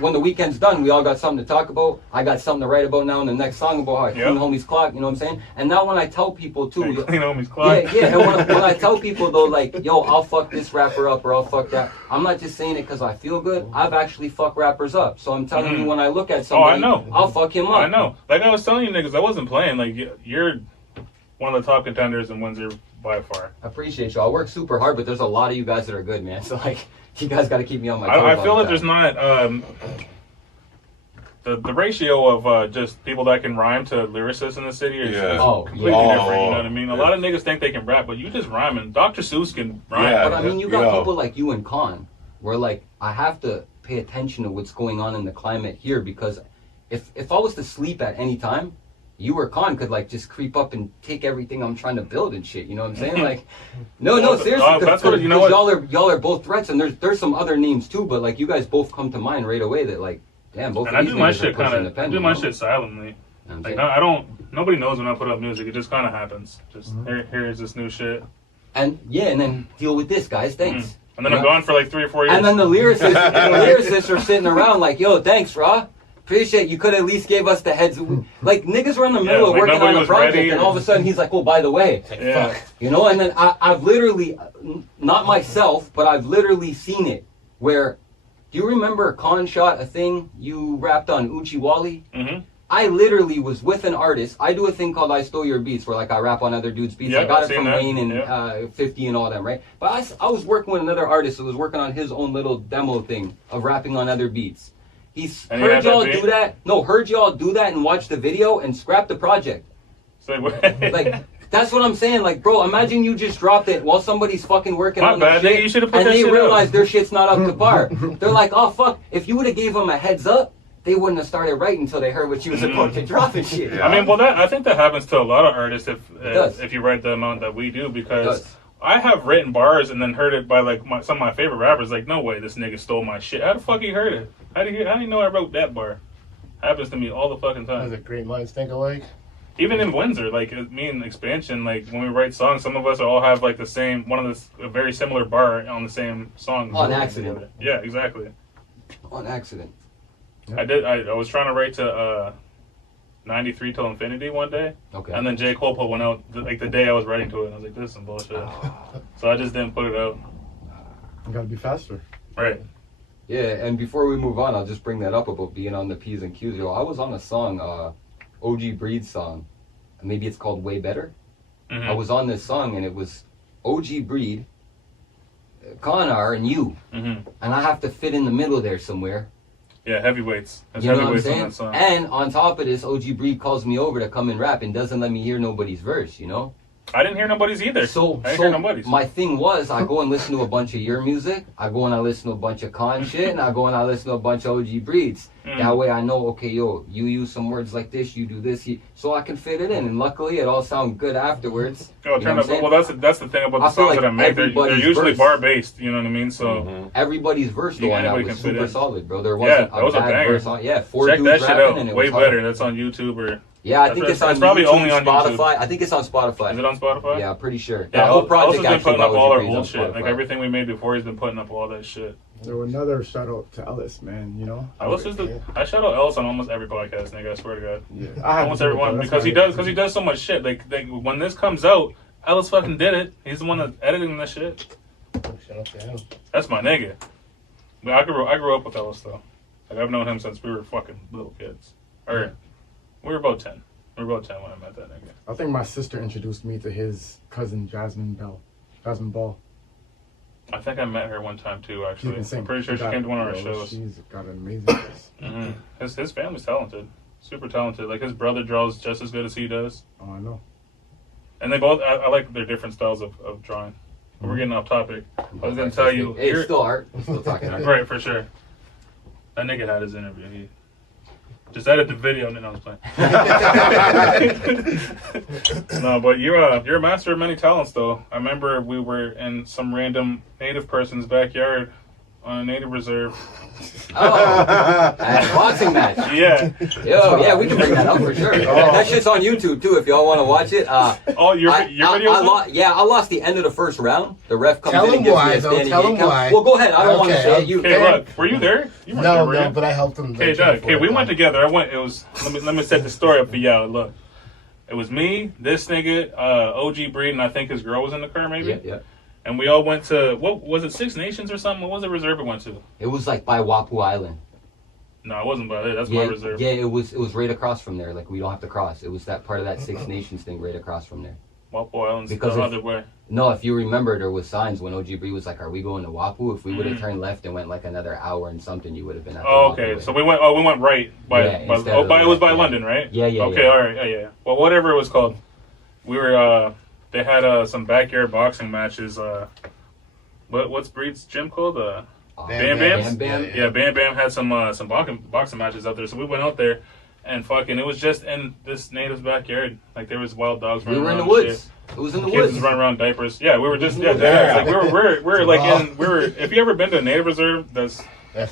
when the weekend's done, we all got something to talk about. I got something to write about now in the next song about how I clean homies clock, you know what I'm saying? And now when I tell people too, Clean homies clock. yeah, and when I tell people though, like, yo, I'll fuck this rapper up or I'll fuck that, I'm not just saying it because I feel good. I've actually fucked rappers up. So I'm telling you, when I look at somebody, I know. I'll fuck him up. I know. Like I was telling you niggas, I wasn't playing. Like, you're one of the top contenders in Windsor by far. I appreciate you. I work super hard, but there's a lot of you guys that are good, man. So, like, you guys got to keep me on my toes. I feel all that the there's time. not the ratio of just people that can rhyme to lyricists in the city is Yeah. completely Oh, different. You know what I mean? A yeah. lot of niggas think they can rap, but you just rhyming. Dr. Seuss can rhyme. Yeah. But I mean, you got Yo. people like you and Khan, where like I have to pay attention to what's going on in the climate here, because if I was to sleep at any time, you or Khan could like just creep up and take everything I'm trying to build and shit. You know what I'm saying? Like, no, seriously, that's what you know. Because y'all are both threats, and there's some other names too, but like you guys both come to mind right away. That like, damn, both. And of I these do my niggas are shit pushing kind the of. pen, I do you my know? shit silently. You know what I'm Like saying? I don't. Nobody knows when I put up music. It just kind of happens. Just here's this new shit, And then deal with this, guys. Thanks. and then I'm gone for like 3 or 4 years. And then the lyricists are sitting around like, yo, thanks, Raw. Appreciate you could at least gave us the heads. Like, niggas were in the middle of like working nobody on a was project, ready, and all of a sudden he's like, oh, by the way, Yeah. you know. And then I've literally, not myself, but I've literally seen it. Where, do you remember Khan shot a thing you rapped on Uchi Wally? Mhm. I literally was with an artist. I do a thing called I Stole Your Beats, where like I rap on other dudes' beats. Yeah, I got I've it from seen that. Wayne and Yeah. 50 and all them, right? But I was working with another artist who was working on his own little demo thing of rapping on other beats. He's And he heard had that y'all beat? do that. No, heard y'all do that and watch the video and scrap the project. So, Like, that's what I'm saying. Like, bro, imagine you just dropped it while somebody's fucking working My on their bad, nigga, shit, you should've put and that they shit realize out. their shit's not up to par. They're like, oh fuck, if you would have gave them a heads up, they wouldn't have started writing until they heard what you was about to drop and shit. Yeah. I mean, well, I think that happens to a lot of artists does. if you write the amount that we do, It because does. I have written bars and then heard it by like some of my favorite rappers. Like, no way, this nigga stole my shit. How the fuck you heard it? How do you know I wrote that bar? Happens to me all the fucking That's time. a great minds think alike. Even in Windsor, like me and Expansion, like when we write songs, some of us all have like the same a very similar bar on the same song. On accident. Yeah, exactly. On accident. I was trying to write to 93 Till Infinity one day. Okay. And then J. Cole put one out like the day I was writing to it, and I was like, this is some bullshit. So I just didn't put it out. You gotta be faster. Right. Yeah, and before we move on, I'll just bring that up about being on the P's and Q's. Yo, I was on a song, OG Breed's song. Maybe it's called Way Better. Mhm. I was on this song, and it was OG Breed, Conar, and you. Mhm. And I have to fit in the middle there somewhere. Yeah, heavyweights. There's You know what I'm heavyweights on saying? that song. And on top of this, OG Breed calls me over to come and rap and doesn't let me hear nobody's verse, you know? I didn't hear nobody's either. So, I didn't hear nobody's. my thing was, I go and listen to a bunch of your music, I go and I listen to a bunch of Con shit, and I go and I listen to a bunch of OG Breeds. That way I know, okay, yo, you use some words like this, you do this, so I can fit it in. And luckily, it all sounds good afterwards. Oh, You know what I'm saying? well, that's the thing about the I feel songs like that I make. They're everybody's usually verse- bar based. You know what I mean? So Everybody's verse Yeah, though on that anybody was can fit super in. solid, bro. There Yeah, wasn't that was a a bad banger. verse on. Yeah, four check dudes that shit rapping out. and it Way was hard. better. That's on YouTube or Yeah, I think it's on probably YouTube, only on Spotify. YouTube. I think it's on Spotify. Is it on Spotify? Yeah, I'm pretty sure. Yeah, that whole Ellis project has been actually putting up by all OG our Breed's on old shit. Like Spotify. everything we made before, he's been putting up all that shit. So another shout out to Ellis, man. You know. Ellis is I shout out Ellis on almost every podcast, nigga. I swear to God. Yeah, I have Almost to do it, everyone though. That's because my he does so much shit. Like when this comes out, Ellis fucking did it. He's the one that's editing this shit. Shout out to him. That's my nigga. But I grew up with Ellis though. Like I've known him since we were fucking little kids. Or we were about 10. We were about 10 when I met that nigga. I think my sister introduced me to his cousin Jasmine Ball. I think I met her one time too. She's Actually, insane. I'm pretty sure she came to one of our shows. She's got an amazing voice. Hmm. His family's talented, super talented. Like his brother draws just as good as he does, Oh, I know. and they both. I like their different styles of drawing. We're getting off topic. I was gonna tell you. Hey, it's still art. I'm still talking art. Right, for sure. That nigga had his interview. He just edit the video and then I was playing. No, but you're a master of many talents, though. I remember we were in some random native person's backyard on a native reserve. Oh, at a boxing match. Yeah. Yo, yeah, we can bring that up for sure. That shit's on YouTube too if y'all want to watch it. Oh, your video? Yeah, I lost the end of the first round. The ref comes Tell in and him gives why, me a though. standing Tell gate him count. why. Well, go ahead. I don't want to Okay, say it. You. Okay, look. Were you there? You weren't there, No, were no, you? but I helped him. Okay, Doug. Okay, we went together. I went. It was. Let me set the story up for y'all. Look, it was me, this nigga, OG Breed, and I think his girl was in the car, maybe. Yeah. And we all went to what was it? Six Nations or something? What was the reserve we went to? It was like by Wapu Island. No, it wasn't by there. That's Yeah, my reserve. yeah, it was right across from there. Like we don't have to cross. It was that part of that Six Nations thing right across from there. Wapo Island's Because the if- other way. No, if you remember, there was signs when OG Bree was like, "Are we going to Wapu?" If we would have turned left and went like another hour and something, you would have been at the Oh, Wapu okay. way. So we went. Oh, we went right by. Yeah, by, instead oh, of by it was by left, yeah. London, right? Yeah. Okay, all right. Yeah. Well, whatever it was called, we were. They had some backyard boxing matches. What's Breed's gym called? Bam Bam's? Bam. Yeah, Bam Bam had some boxing matches out there. So we went out there, and fucking, it was just in this native's backyard. Like there was wild dogs We running were in around the and woods. shit. It was in the Kids woods. was running around diapers. Yeah, we were just like we were like in we were. If you ever been to a native reserve, that's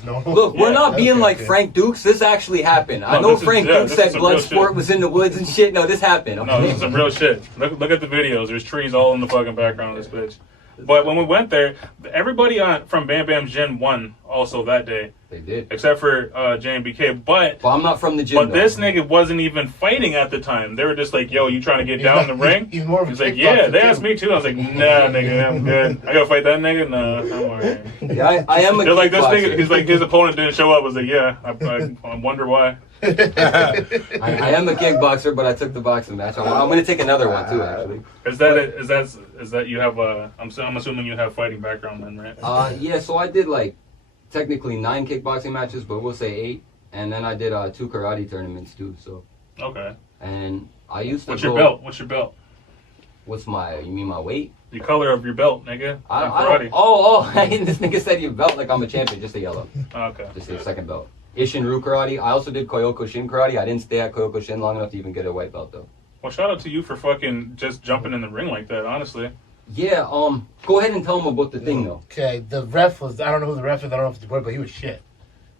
normal. Look, we're not being okay, like okay. Frank Dukes. This actually happened. I No, know this is- Frank yeah, Dukes this is said some real Bloodsport shit. was in the woods and shit. No, this happened. Okay? no, this is some real shit. Look at the videos. There's trees all in the fucking background of this bitch. But when we went there, everybody from Bam Bam Gym won also that day, They did. except for JMBK. But I'm not from the gym. this nigga wasn't even fighting at the time. They were just like, "Yo, you trying to get down in the ring?" He's more of a He's like, kickboxer, "Yeah." They too. asked me too. I was like, "Nah, nigga, I'm good. I gotta fight that nigga. Nah, I'm alright." Yeah, I am a They're like, "This kickboxer. nigga." He's like, his opponent didn't show up. I was like, "Yeah, I wonder why." I am a kickboxer, but I took the boxing match. I'm going to take another one too, actually. Is that you have I'm assuming you have fighting background then, right? Yeah. So I did like technically 9 kickboxing matches, but we'll say 8, and then I did 2 karate tournaments too. So. Okay. And I used to. What's your belt? What's your belt? You mean my weight? The color of your belt, nigga. I In don't. karate. Oh, this nigga said you belt like I'm a champion, just a yellow. Okay. Just a second belt. Ishin-Ryu karate. I also did Koyoko Shin karate. I didn't stay at Koyoko Shin long enough to even get a white belt though. Well, shout out to you for fucking just jumping in the ring like that, honestly. Yeah, go ahead and tell them about the thing though. Okay, the ref was, I don't know who the ref is, I don't know if it's the board, but he was shit.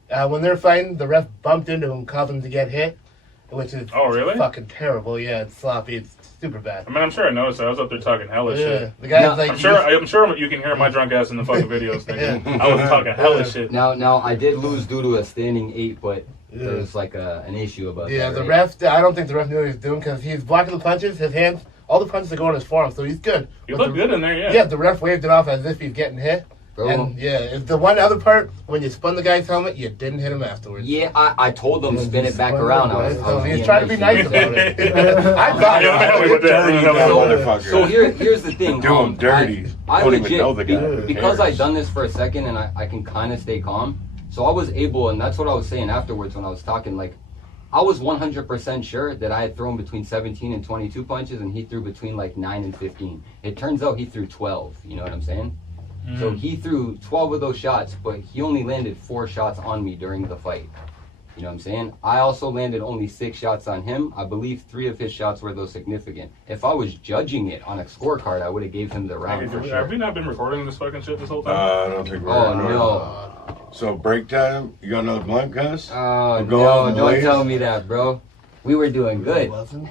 When they were fighting, the ref bumped into him, caused him to get hit, which is Oh, really? fucking terrible. Yeah, it's sloppy, it's super bad. I mean, I'm sure I noticed that. I was up there talking hella Yeah, shit. the guy's No, like, I'm sure you can hear my drunk ass in the fucking videos, nigga. Yeah. I was talking hella shit. Now I did lose due to a standing 8, but Yeah. there was like an issue about yeah, that. the right? ref, I don't think the ref knew what he was doing because he's blocking the punches, his hands, all the punches are going on his forearm, so he's good. You But look good in there, yeah. Yeah, the ref waved it off as if he's getting hit. Bro. And yeah, it's the one other part, when you spun the guy's helmet, you didn't hit him afterwards. Yeah, I told them Yeah, spin it just back spun it around. back, I was, right? I was He's being trying to be nice about it. I thought Yeah, it. with that. Dirty motherfucker. So here's the thing. Do him dirty. I Don't even legit, know the guy. Who because cares? I've done this for a second and I can kind of stay calm. So I was able, and that's what I was saying afterwards when I was talking, like, I was 100% sure that I had thrown between 17 and 22 punches and he threw between like 9 and 15. It turns out he threw 12, you know what I'm saying? So he threw 12 of those shots, but he only landed 4 shots on me during the fight. You know what I'm saying? I also landed only 6 shots on him. I believe 3 of his shots were those significant. If I was judging it on a scorecard, I would have gave him the round for Have sure. we not been recording this fucking shit this whole time? I don't think we're. Oh no. So break time. You got another blunt, Gus? Oh Go no, on, don't Blaze. tell me that, bro. We were doing It good. wasn't.